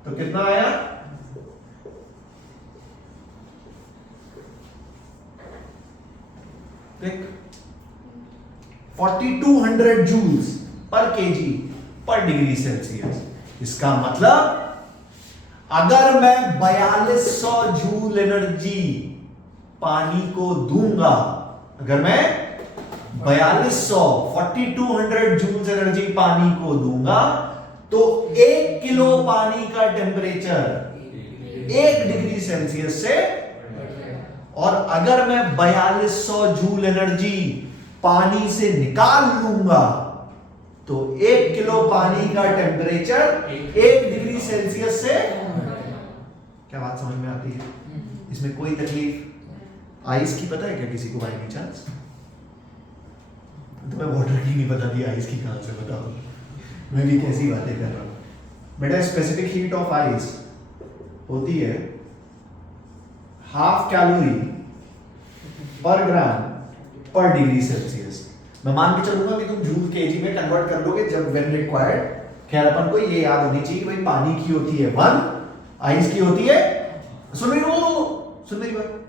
तो कितना आया? देख, 4200 जूल्स पर केजी पर डिग्री सेल्सियस। इसका मतलब अगर मैं 4200 जूल एनर्जी पानी को दूंगा, अगर मैं 4200 जूल्स एनर्जी पानी को दूंगा, तो 1 किलो पानी का टेम्परेचर 1 डिग्री सेल्सियस से, और अगर मैं 4200 जूल एनर्जी पानी से निकाल लूंगा, तो 1 किलो पानी का टेम्परेचर 1 डिग्री सेल्सियस से। क्या बात समझ में आती है? इसमें कोई तकलीफ? आइस की पता है क्या किसी को बाय एनी चांस? तुम्हें वाटर की नहीं पता थी, आइस की कहां से बताओ? मैं भी कैसी बातें कर रहा हूं बेटा। स्पेसिफिक हीट ऑफ आइस होती है 1/2 कैलोरी पर ग्राम पर डिग्री सेल्सियस। मैं मान के चलूंगा कि तुम जूल केजी में कन्वर्ट कर लोगे जब व्हेन रिक्वायर्ड। खैर अपन को ये याद होनी चाहिए भाई, पानी की होती है 1, आइस की होती है, सुन रही हो? सुन रही बात?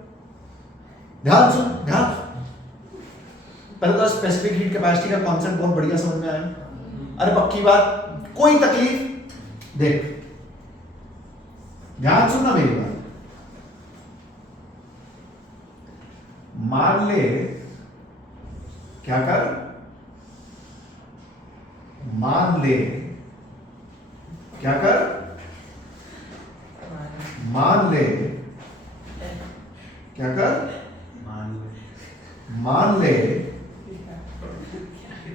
ध्यान सुन, ध्यान। पहले तो स्पेसिफिक हीट कैपेसिटी का कॉन्सेप्ट बहुत बढ़िया समझ में आया। अरे पक्की बात, कोई तकलीफ? देख, ध्यान सुनना मेरी बात। मान ले, क्या कर, मान ले, क्या कर, मान ले, क्या कर, मान ले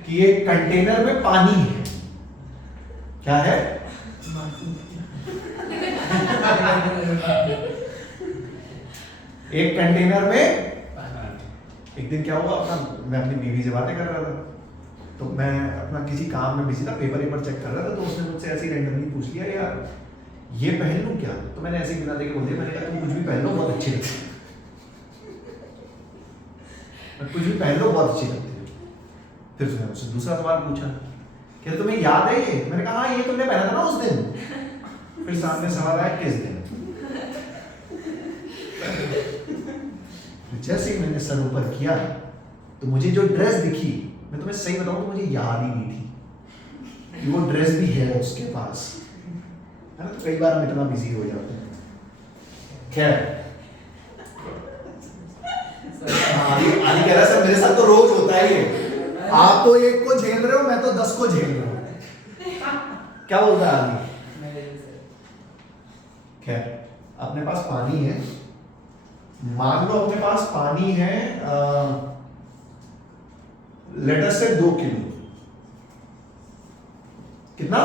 कि एक कंटेनर में पानी है। क्या है? एक कंटेनर में, एक दिन क्या हुआ, अपना मैं अपनी बीवी से बातें कर रहा था, तो मैं अपना किसी काम में बिजी था, पेपर चेक कर रहा था, तो उसने मुझसे ऐसे ही रैंडमली पूछ लिया, यार ये पहन लूं क्या? तो मैंने ऐसे ही बिना देखे बोल दिया, मैंने कहा तुम कुछ भी पहन लो, बहुत अच्छी लगती है। कुछ भी पहन लो, बहुत अच्छी लगती है। फिर उसने मुझसे दूसरा सवाल पूछा, क्या तुम्हें याद है ये? मैंने कहा हाँ, ये तुमने पहना था ना उस दिन। फिर सामने सवाल आया, किस दिन? जैसे ही मैंने सर ऊपर किया, तो मुझे जो ड्रेस दिखी, मैं तुम्हें सही बताऊं तो मुझे याद ही नहीं थी कि वो ड्रेस भी है उसके पास, है ना? तो कई बार हम इतना बिजी हो जाते हैं। खैर, आदि कह रहा सर मेरे साथ तो रोज होता है ये। आप तो एक को झेल रहे हो, मैं तो 10 को झेल रहा हूं। क्या बोलता है आदमी? खैर, अपने पास पानी है, मान लो अपने पास पानी है लेटर से 2 किलो। कितना?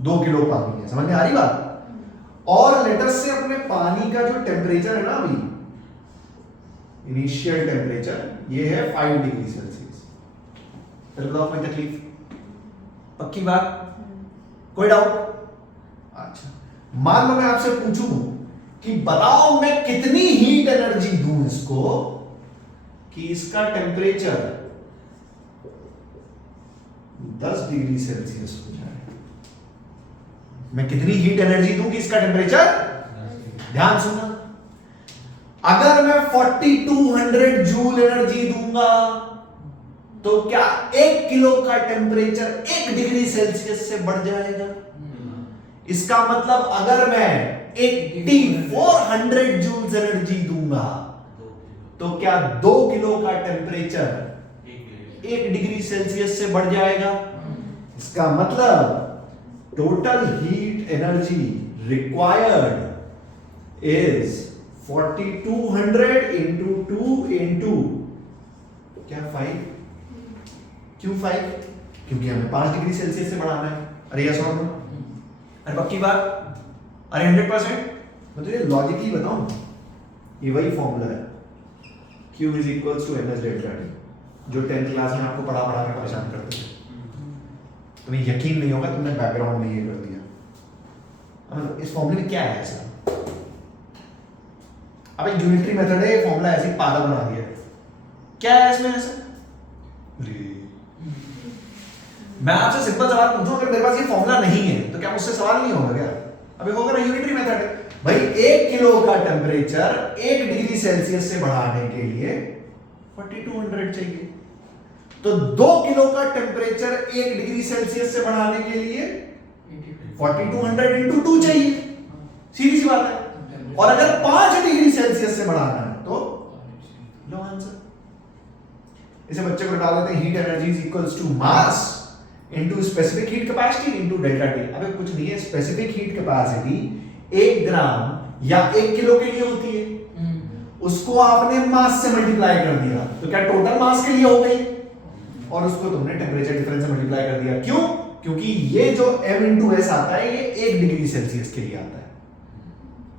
2 किलो पानी है, समझ में आ रही बात? और लेटर से अपने पानी का जो टेम्परेचर है ना अभी, इनिशियल टेम्परेचर ये है 5 डिग्री सेल्सियस। फिर बताओ कोई तकलीफ? पक्की बात? कोई डाउट? अच्छा, मान लो मैं आपसे पूछूं कि बताओ मैं कितनी हीट एनर्जी दूं इसको कि इसका टेम्परेचर 10 डिग्री सेल्सियस हो जाए। मैं कितनी हीट एनर्जी दूं कि इसका टेम्परेचर, ध्यान सुनना, अगर मैं 4200 जूल एनर्जी दूंगा तो क्या 1 किलो का टेम्परेचर 1 डिग्री सेल्सियस से बढ़ जाएगा? इसका मतलब अगर मैं 8400 जूल एनर्जी दूंगा तो क्या 2 किलो का टेम्परेचर 1 डिग्री सेल्सियस से बढ़ जाएगा? इसका मतलब total heat energy required is 4200 into 2 into क्या 5? क्यों 5? क्योंकि हमें 5 डिग्री सेल्सियस से बढ़ाना है। अरे यस और नो? अरे पक्की बात? अरे 100%? मैं तुझे लॉजिकली बताऊं, ये वही फॉर्मूला है, Q is equals to M S delta T, जो 10th क्लास में आपको पढ़ा पढ़ा के परेशान करते थे। तुम्हें यकीन नहीं होगा, तुमने बैकग्राउंड में ये कर दिया। अब इस फॉर्मूले में क्या है ऐसा? अब एक यूनिटरी मेथड है, ये फॉर्मूला ऐसे ही पागल बना दिया। क्या है इसमें ऐसा? मैं आपसे सिंपल सवाल पूछूं, अगर मेरे पास ये फॉर्मूला नहीं है तो क्या मुझसे सवाल नहीं होगा क्या? अबे होगा ना, यूनिटरी मेथड है भाई। 1 किलो का टेम्परेचर 1 डिग्री सेल्सियस से बढ़ाने के लिए 4200 चाहिए, तो 2 किलो का टेम्परेचर 1 डिग्री सेल्सियस से बढ़ाने के लिए 4200 इंटू 2 चाहिए। सीधी सी बात है। और अगर 5 डिग्री सेल्सियस से बढ़ाना है तो लो आंसर। इसे बच्चे को डाल देते हैं, heat energy is equals to mass into specific heat capacity into delta T. अबे कुछ नहीं है, स्पेसिफिक हीट कैपेसिटी 1 ग्राम या 1 किलो के लिए होती है, उसको आपने मास से मल्टीप्लाई कर दिया तो क्या टोटल मास के लिए हो गई, और उसको तुमने टेम्परेचर डिफरेंस से मल्टीप्लाई कर दिया। क्यों? क्योंकि ये जो m इंटू एस आता है ये 1 डिग्री सेल्सियस के लिए आता है।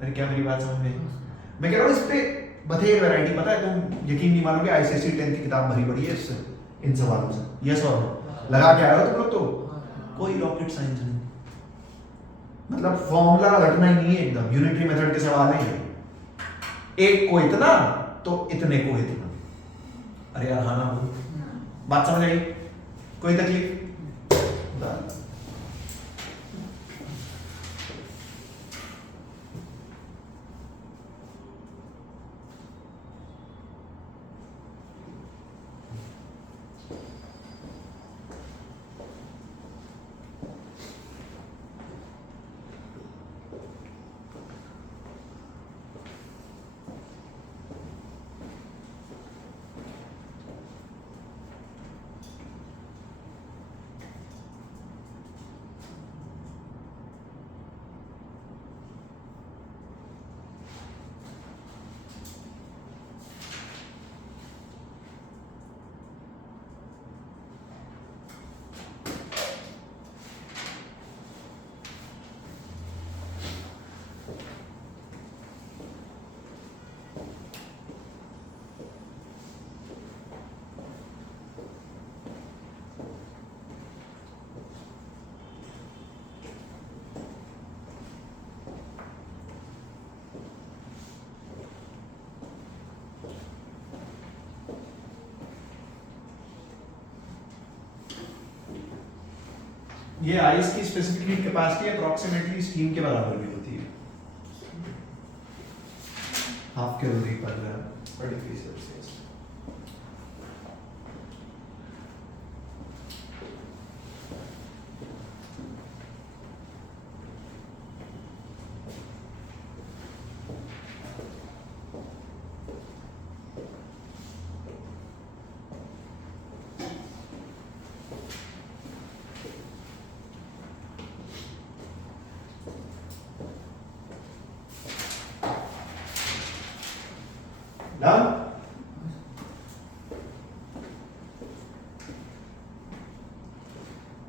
अरे क्या मेरी बात समझ में? मैं कह रहा हूं इस पे बथेर वैरायटी, पता है, तुम यकीन नहीं मानोगे, आईसीएसई 10th की किताब भरी पड़ी है इससे, इन सवालों से। यस और नो लगा के आए हो तुम लोग तो, कोई रॉकेट साइंस नहीं, मतलब फॉर्मूला रटना ही नहीं है, एकदम यूनिटरी मेथड के सवाल है। एक को इतना तो इतने को इतना। अरे यार हाँ ना बोल, बात समझ आई? कोई तकलीफ? ये आइस की specific heat capacity approximately steam के बराबर भी होती है, हाफ कैलोरी पर डिग्री सेल्सियस।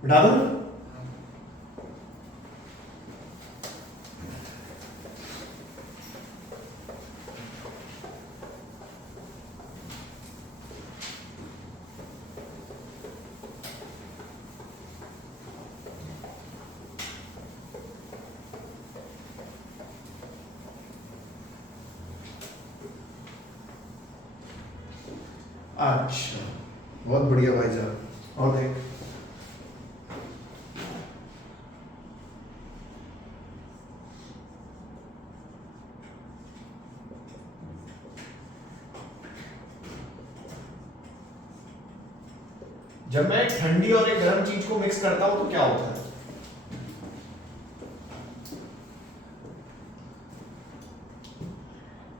बिठा दूं? अच्छा, बहुत बढ़िया भाई साहब। और देख, जब मैं एक ठंडी और एक गर्म चीज को मिक्स करता हूं तो क्या होता है?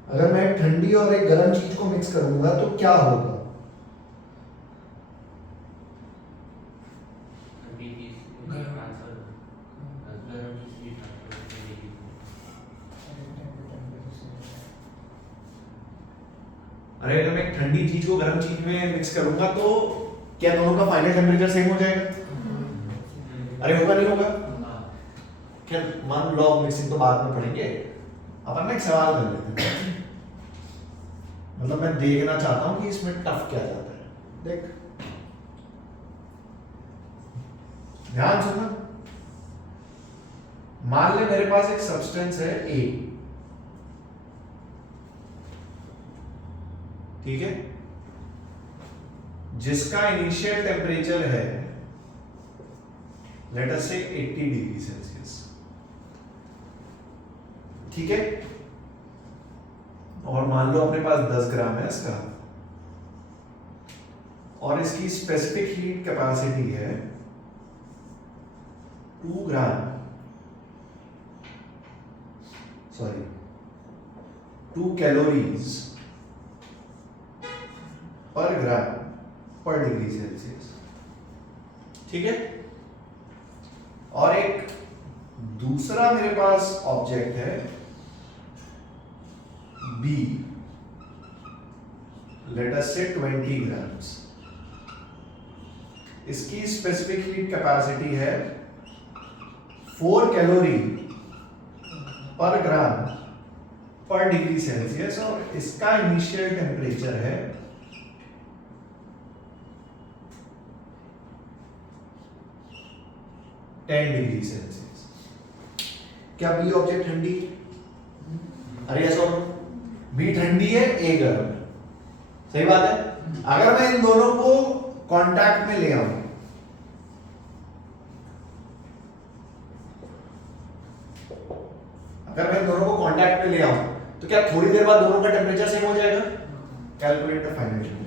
अगर मैं एक ठंडी और एक गर्म चीज को मिक्स करूंगा तो क्या होगा? ठंडी चीज ट्रांसफर, गर्म चीज ट्रांसफर। अरे अगर मैं एक ठंडी चीज को गर्म चीज में मिक्स करूंगा तो क्या दोनों का फाइनल टेम्परेचर सेम हो जाएगा? अरे होगा नहीं होगा? खैर मान लॉ ऑफ मिक्सिंग तो बाद में पढ़ेंगे, अपन ना एक सवाल कर लेते हैं। मतलब मैं देखना चाहता हूं कि इसमें टफ क्या जाता है। देख, ध्यान सुनना। मान ले मेरे पास एक सब्सटेंस है ए, ठीक है, जिसका इनिशियल टेम्परेचर है लेट अस से 80 डिग्री सेल्सियस, ठीक है, और मान लो अपने पास 10 ग्राम है इसका, और इसकी स्पेसिफिक हीट कैपेसिटी है 2 ग्राम, सॉरी 2 कैलोरीज पर ग्राम पर डिग्री सेल्सियस, ठीक है। और एक दूसरा मेरे पास ऑब्जेक्ट है बी, लेट अस से 20 ग्राम्स, इसकी स्पेसिफिक हीट कैपेसिटी है 4 कैलोरी पर ग्राम पर डिग्री सेल्सियस, और इसका इनिशियल टेम्परेचर है 10 डिग्री सेल्सियस। क्या बी ऑब्जेक्ट ठंडी? अरे यस और नो? बी ठंडी है, ए गर्म है, सही बात है। अगर मैं इन दोनों को कांटेक्ट में ले आऊं, अगर मैं इन दोनों को कांटेक्ट में ले आऊं तो क्या थोड़ी देर बाद दोनों का टेम्परेचर सेम हो जाएगा? Calculate the final temperature.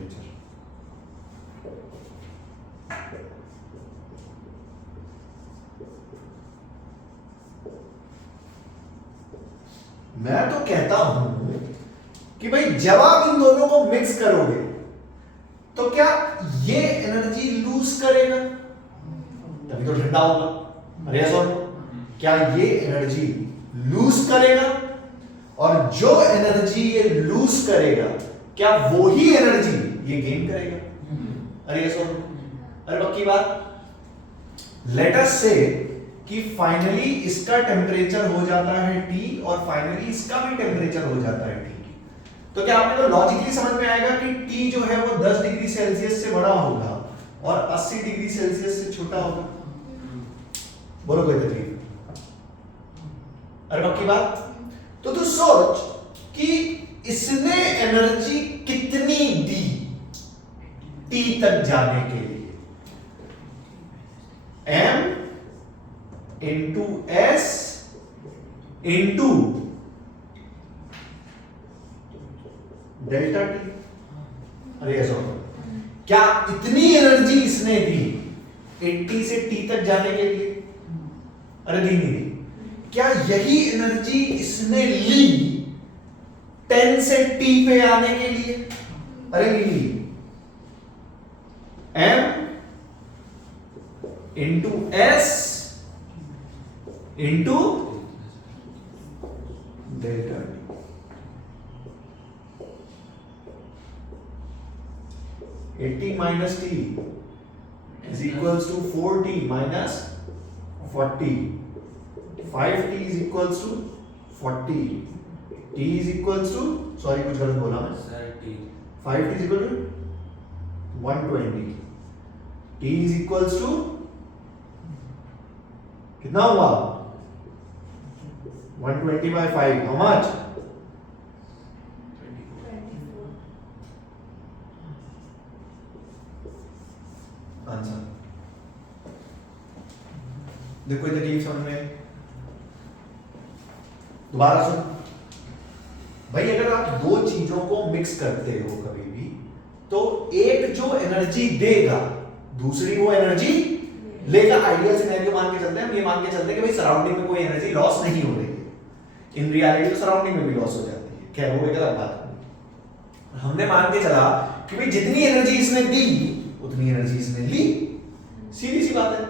मैं तो कहता हूं कि भाई जब आप इन दोनों को मिक्स करोगे तो क्या ये एनर्जी लूज करेगा? तभी तो ठंडा होगा। अरे यस और नो? क्या ये एनर्जी लूज करेगा? और जो एनर्जी ये लूज करेगा क्या वो ही एनर्जी ये गेन करेगा? अरे यस और नो? अरे पक्की बात। लेट अस से कि फाइनली इसका टेम्परेचर हो जाता है T और फाइनली इसका भी टेम्परेचर हो जाता है T, तो क्या आपने तो लॉजिकली समझ में आएगा कि T जो है वो 10 डिग्री सेल्सियस से बड़ा होगा और 80 डिग्री सेल्सियस से छोटा होगा। बोलो कोई तकलीफ? अरे पक्की बात। तो तू सोच कि इसने एनर्जी कितनी दी T तक जाने के लिए? M into S into delta T। अरे ऐसा क्या इतनी एनर्जी इसने दी 80 से T तक जाने के लिए? अरे दी नहीं दी। क्या यही एनर्जी इसने ली 10 से T पे आने के लिए? अरे ली। M into S into delta T। Eighty minus T is equals to 4t minus 40. 5t is equals to 40. t is equals to, sorry कुछ गलत बोला मैं, sir T 5t is equal to 120. t is equals to कितना हुआ 120 by 5. How much? 24 answer. देखो कोई तकलीफ समझ में? दोबारा सुन भाई, अगर आप दो चीजों को मिक्स करते हो कभी भी, तो एक जो एनर्जी देगा दूसरी वो एनर्जी लेगा. आइडियल सिनेरियो मान के चलते हैं, हम ये मान के चलते हैं कि भाई सराउंडिंग में कोई एनर्जी लॉस नहीं हो रही है. इन रियलिटी तो सराउंडिंग में भी लॉस हो जाती है. खैर वो एक अलग बात है. हमने मान के चला कि भाई जितनी एनर्जी इसने दी उतनी एनर्जी इसने ली. सीधी सी बात है.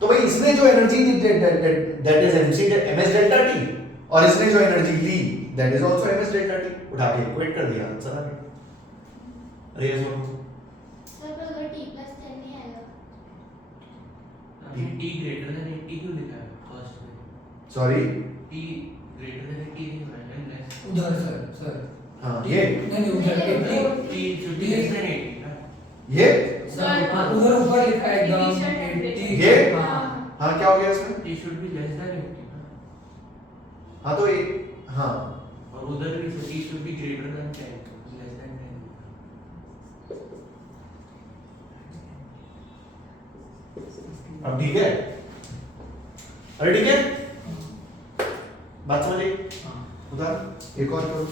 तो भाई इसने जो एनर्जी दी that is MC MS delta T, और इसने जो एनर्जी ली that is also MS delta T. उठा के इक्वेट कर दिया, आंसर आ गया. अरे ये सुनो, सर पर अगर t plus 10 नहीं आएगा आपने टी ग्रेटर देन 80 क्यों लिखा है फर्स्ट में? सॉरी. टी ग्रेटर देन 80 नहीं होना है लेस. उधर सर हाँ ये नहीं उधर T should be less than 80 ना. ये सर उधर ऊपर लिखा है एकदम 80. ये? हाँ हाँ क्या हो गया इसमें? T should be less than 80 ना. हाँ तो ये हाँ और उधर भी T should be greater than 10 less than 10. अब ठीक है. अरे ठीक है, बात समझ गई. उधर एक और करो.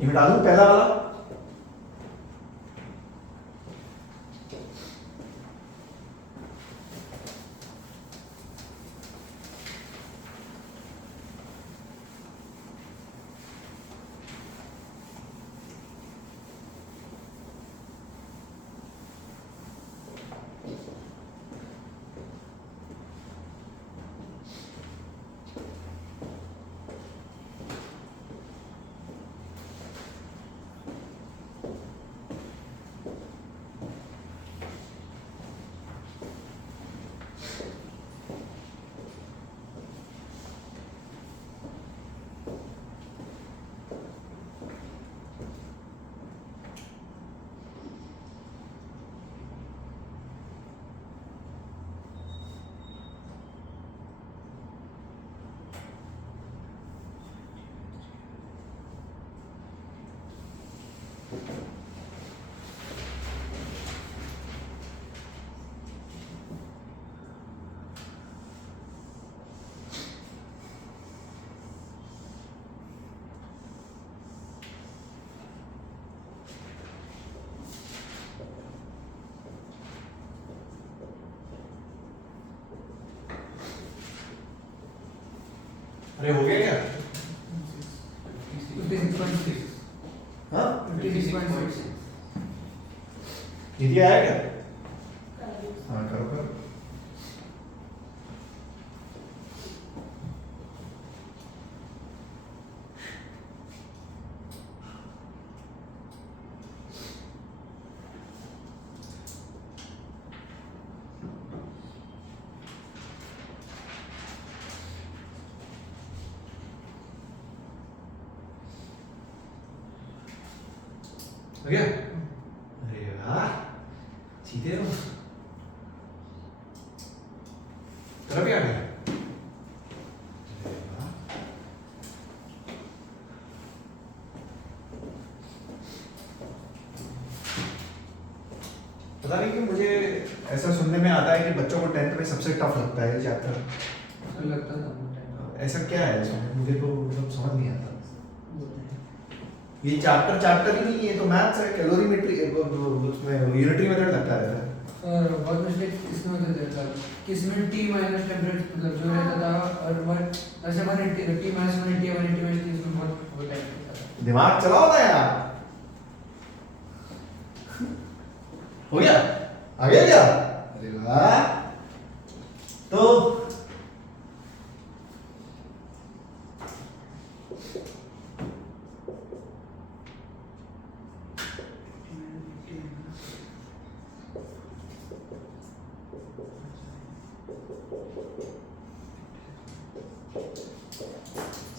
ये मिटा दूं पहला वाला. अरे हो गया क्या? 56.6 हाँ 56.6 निधि आया क्या? हाँ करो करो। हो गया? अरे वाह सीधे हो। तेरा भी आ गया? अरे वाह। पता नहीं कि मुझे ऐसा सुनने में आता है कि बच्चों को 10th में सबसे टफ लगता है ये चैप्टर। ऐसा लगता था ऐसा क्या है इसमें? मुझे तो मतलब समझ नहीं आता। ये चैप्टर ही नहीं, ये तो मैथ्स है, कैलोरीमेट्री उसमें यूनिटरी मेथड लगता रहता है। और बहुत मिस्टेक इसमें होते थे सर, किसमें टी माइनस टेम्परेचर मतलब जो रहता था और वन वैसे 180 टी माइनस 180 या 180 में इसमें बहुत वो टाइप का था। दिमाग चलाओ ना यार। हो गया? आ गया क्या? अरे वाह। तो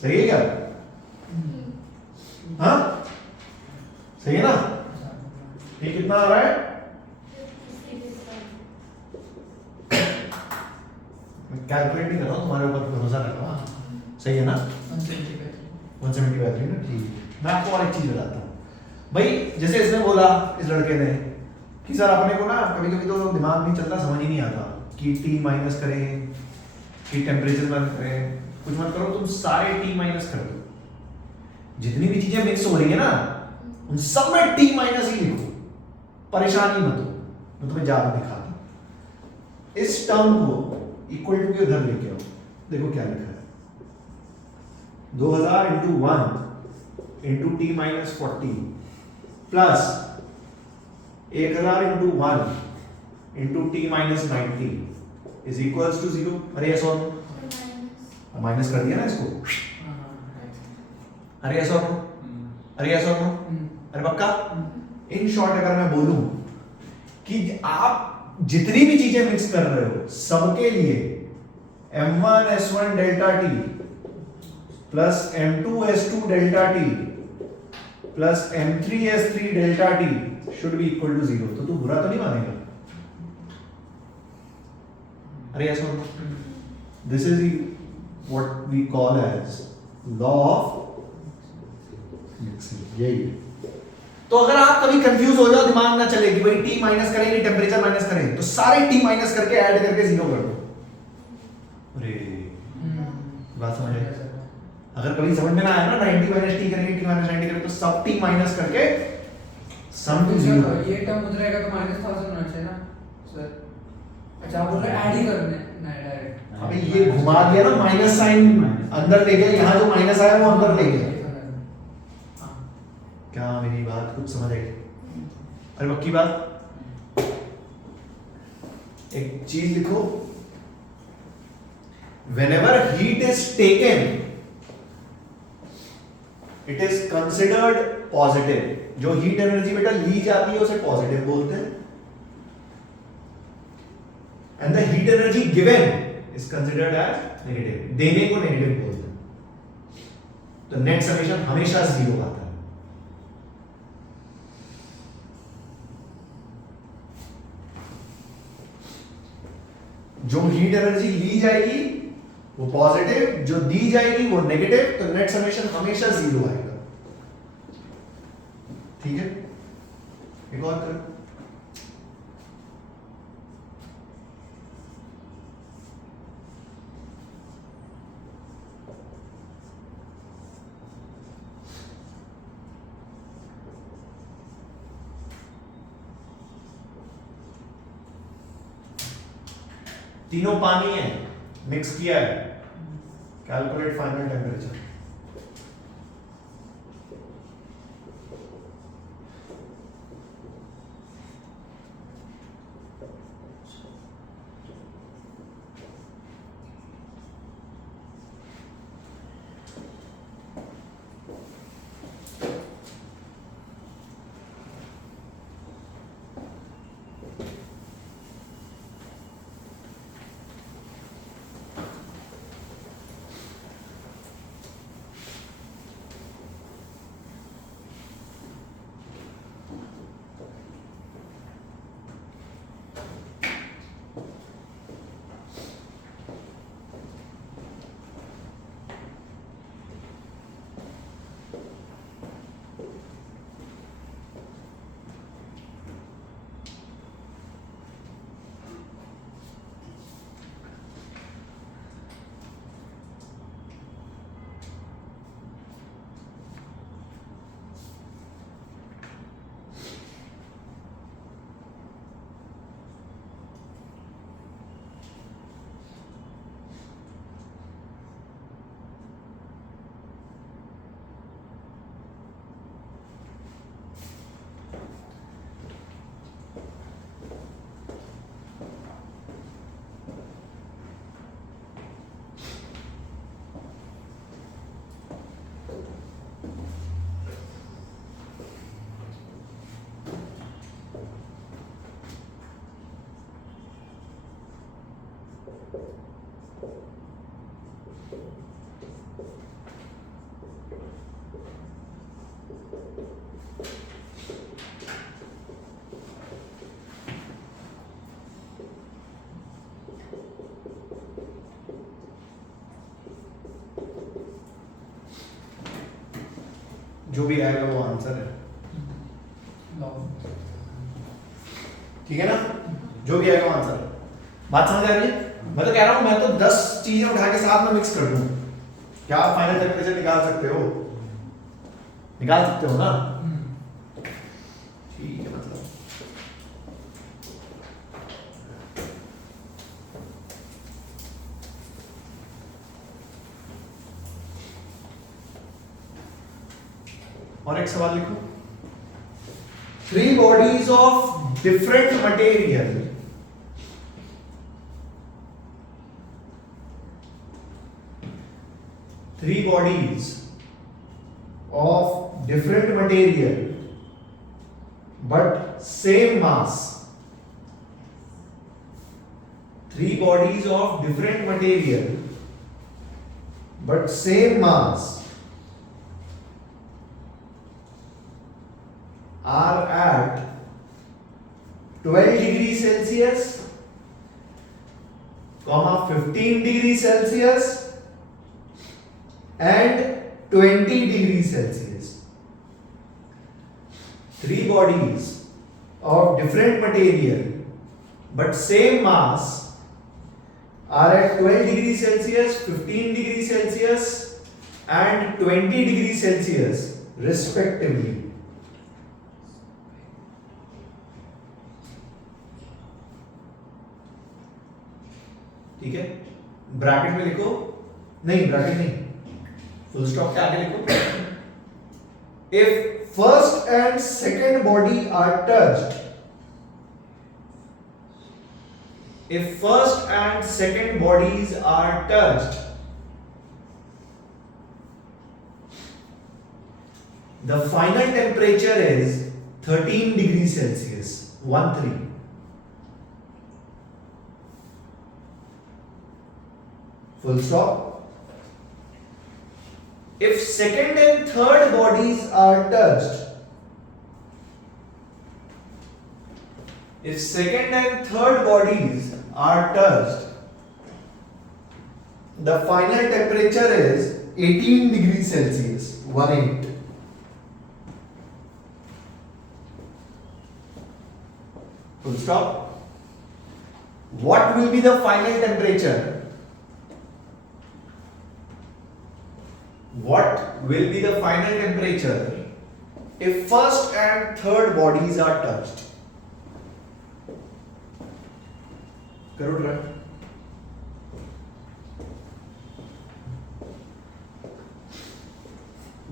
सही है क्या? हाँ सही है ना? ये कितना आ रहा है? कैलकुलेट नहीं कर रहा हूँ, तुम्हारे ऊपर भरोसा कर रहा हूँ। सही है ना? 170 बैटरी ना, ठीक है। मैं आपको और एक चीज बताता हूँ भाई। जैसे इसने बोला, इस लड़के ने, कि सर अपने को ना कभी कभी तो दिमाग नहीं चलता, समझ ही नहीं आता कि टी माइनस करें कि टेम्परेचर बंद करें। कुछ मत करो, तुम सारे टी माइनस कर दो। जितनी भी चीजें मिक्स हो रही है ना उन सब में टी माइनस ही लिखो, परेशानी मत हो। मैं तुम्हें ज्यादा दिखाता हूं। इस टर्म को इक्वल टू के उधर लेके आओ। देखो क्या लिखा है, 2000 into 1 into T minus 40 plus 1000 into 1 into T minus 90 is equals to 0। अरे यस और नो? माइनस कर दिया ना इसको। अरे यस और नो? अरे यस और नो? अरे पक्का? इन शॉर्ट अगर मैं बोलूं कि आप जितनी भी चीजें मिक्स कर रहे हो सबके लिए m1s1 delta T plus m2s2 delta T plus m3s3 delta T should be equal to 0, तो तू बुरा तो नहीं मानेगा? अरे यस और no? This is what we call as law of mixing. यही। तो अगर आप कभी कंफ्यूज हो जाओ, दिमाग ना चले कि भाई टी माइनस करें कि टेम्परेचर माइनस करें, तो सारे टी माइनस करके ऐड करके 0 कर दो। अरे बात समझ आई? अगर कभी समझ में ना आया ना 90 माइनस टी करेंगे, टी माइनस 90 करेंगे, तो सब टी माइनस करके सम टू 0। ये टर्म उधर रहेगा तो माइनस 1000 होना चाहिए ना सर? अच्छा आप बोल रहे ऐड ही करने ना डायरेक्ट? अबे ये घुमा दिया ना, माइनस साइन अंदर ले गया, यहाँ जो माइनस आया वो अंदर ले गया। क्या मेरी बात कुछ समझ आई? अरे पक्की बात। एक चीज लिखो, whenever heat is taken it is considered positive। जो हीट एनर्जी बेटा ली जाती है उसे पॉजिटिव बोलते हैं, and the heat energy given is considered as negative. देने को नेगेटिव बोलते हैं। तो नेट समेशन हमेशा 0 आता है। जो हीट एनर्जी ली जाएगी वो पॉजिटिव, जो दी जाएगी वो नेगेटिव, तो नेट समेशन हमेशा 0 आएगा। ठीक है? एक और करो। तीनों पानी है, मिक्स किया है, Calculate final temperature. जो भी आएगा वो आंसर है, ठीक है ना? जो भी आएगा वो आंसर है। बात समझ आ रही है? मैं तो कह रहा हूं, मैं तो 10 चीजें उठा के साथ में मिक्स कर दूं, क्या आप फाइनल टेम्परेचर निकाल सकते हो? निकाल सकते हो ना? ठीक है, मतलब और एक सवाल लिखो। 3 bodies of different material but same mass. 3 bodies of different material but same mass are at 12 degrees Celsius, 15 degrees Celsius and 20 degrees Celsius. 3 bodies of different material but same mass are at 12 degrees Celsius, 15 degrees Celsius and 20 degrees Celsius respectively. ठीक है, bracket में लिखो, नहीं bracket नहीं, full stop के आगे लिखो, if first and second body are touched, if first and second bodies are touched, the final temperature is 13 degrees Celsius, 13. Full stop. If second and third bodies are touched, if second and third bodies are touched, the final temperature is 18 degrees Celsius, 18. Full stop. What will be the final temperature? What will be the final temperature if first and third bodies are touched? करो try.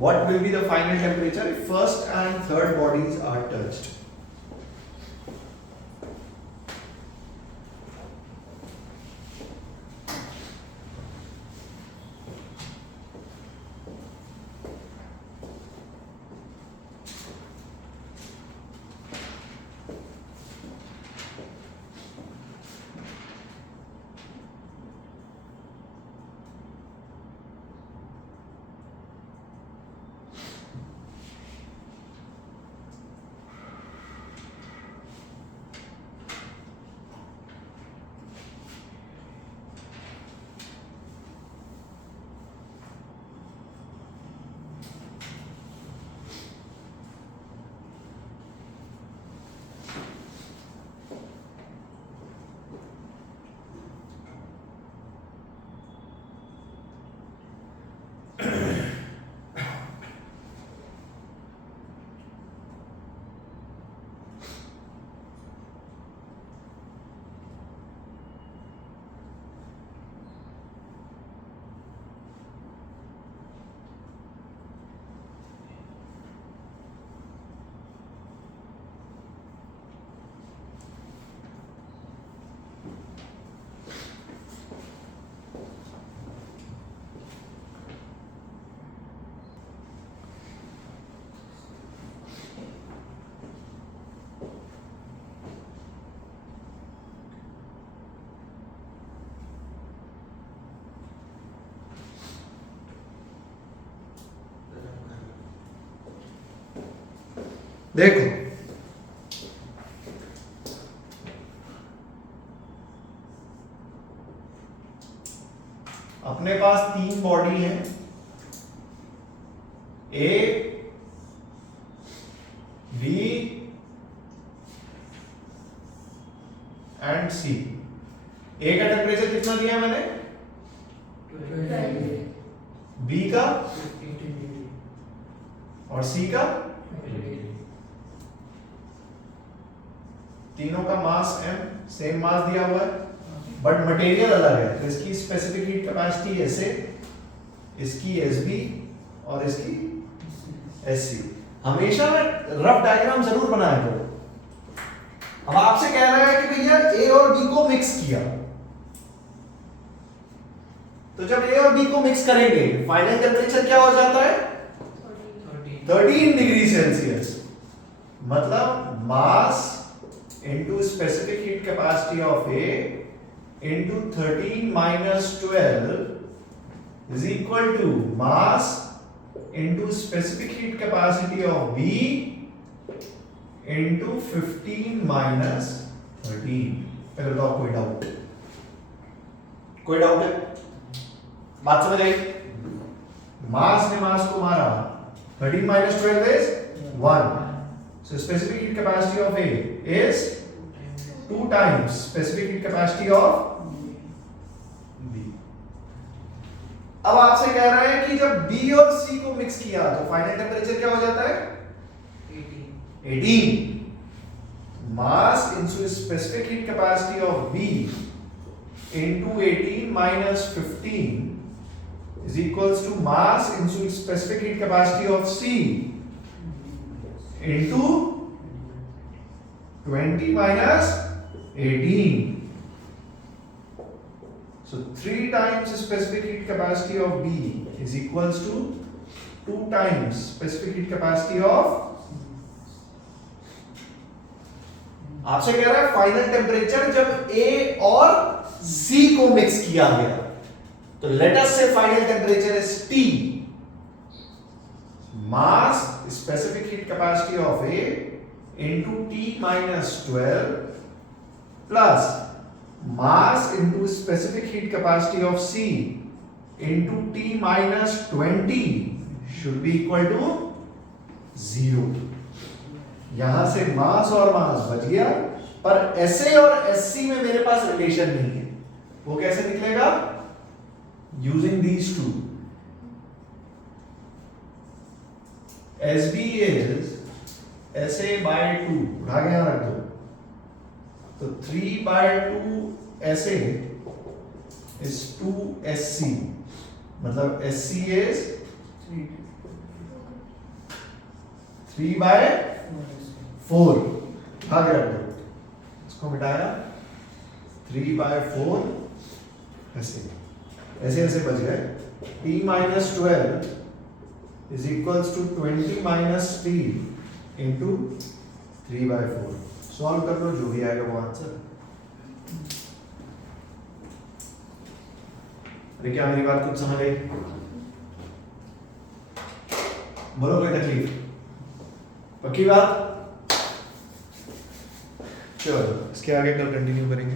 What will be the final temperature if first and third bodies are touched? देखो अपने पास तीन body हैं, ए, B and सी। ए का temperature कितना दिया है मैंने? बी का और सी का? तीनों का मास m, सेम मास दिया हुआ है, बट मटेरियल अलग है। तो इसकी स्पेसिफिक हीट कैपेसिटी SA, इसकी SB और इसकी SC। हमेशा रफ डायग्राम जरूर बनाया करो। अब आपसे कह रहा है कि भैया A और B को मिक्स किया, तो जब A और B को मिक्स करेंगे फाइनल टेम्परेचर क्या हो जाता है? 13 डिग्री सेल्सियस। मतलब मास into specific heat capacity of A into 13 minus 12 is equal to mass into specific heat capacity of B into 15 minus 13। पहले बताओ कोई डाउट? कोई डाउट है? बात समझ आई? मास ने मास को मारा, 13 minus 12 is 1। So specific heat capacity of A is 2 times specific heat capacity of B। अब आपसे कह रहा है कि जब B और C को मिक्स किया तो फाइनल टेम्परेचर क्या हो जाता है? 18। मास into specific heat capacity of B into 18 minus 15 is equals to mass into specific heat capacity of C into 20 minus 18. So 3 times specific heat capacity of B is equals to 2 times specific heat capacity of। आपसे कह रहा है final temperature जब A और C को mix किया गया, तो लेट अस से final temperature is T। Mass specific heat capacity of A into T minus 12 plus mass into specific heat capacity of C into T minus 20 should be equal to 0। यहां से मास और मास बच गया, पर SA और SC में मेरे पास रिलेशन नहीं है। वो कैसे निकलेगा? Using these two. SB is SA by 2, उठा के यहां रख दो, तो 3 by 2 SA is 2 SC, मतलब SC is 3/4 भाग रहा है, इसको मिटाया 3/4 ऐसे ऐसे ऐसे बच गए। t minus 12 is equals to 20 minus t into 3/4। Solve कर लो, जो भी आएगा वो आंसर। अरे क्या मेरी बात कुछ समझ आई? बोलो कोई तकलीफ? पक्की बात? चलो इसके आगे कल कंटिन्यू करेंगे।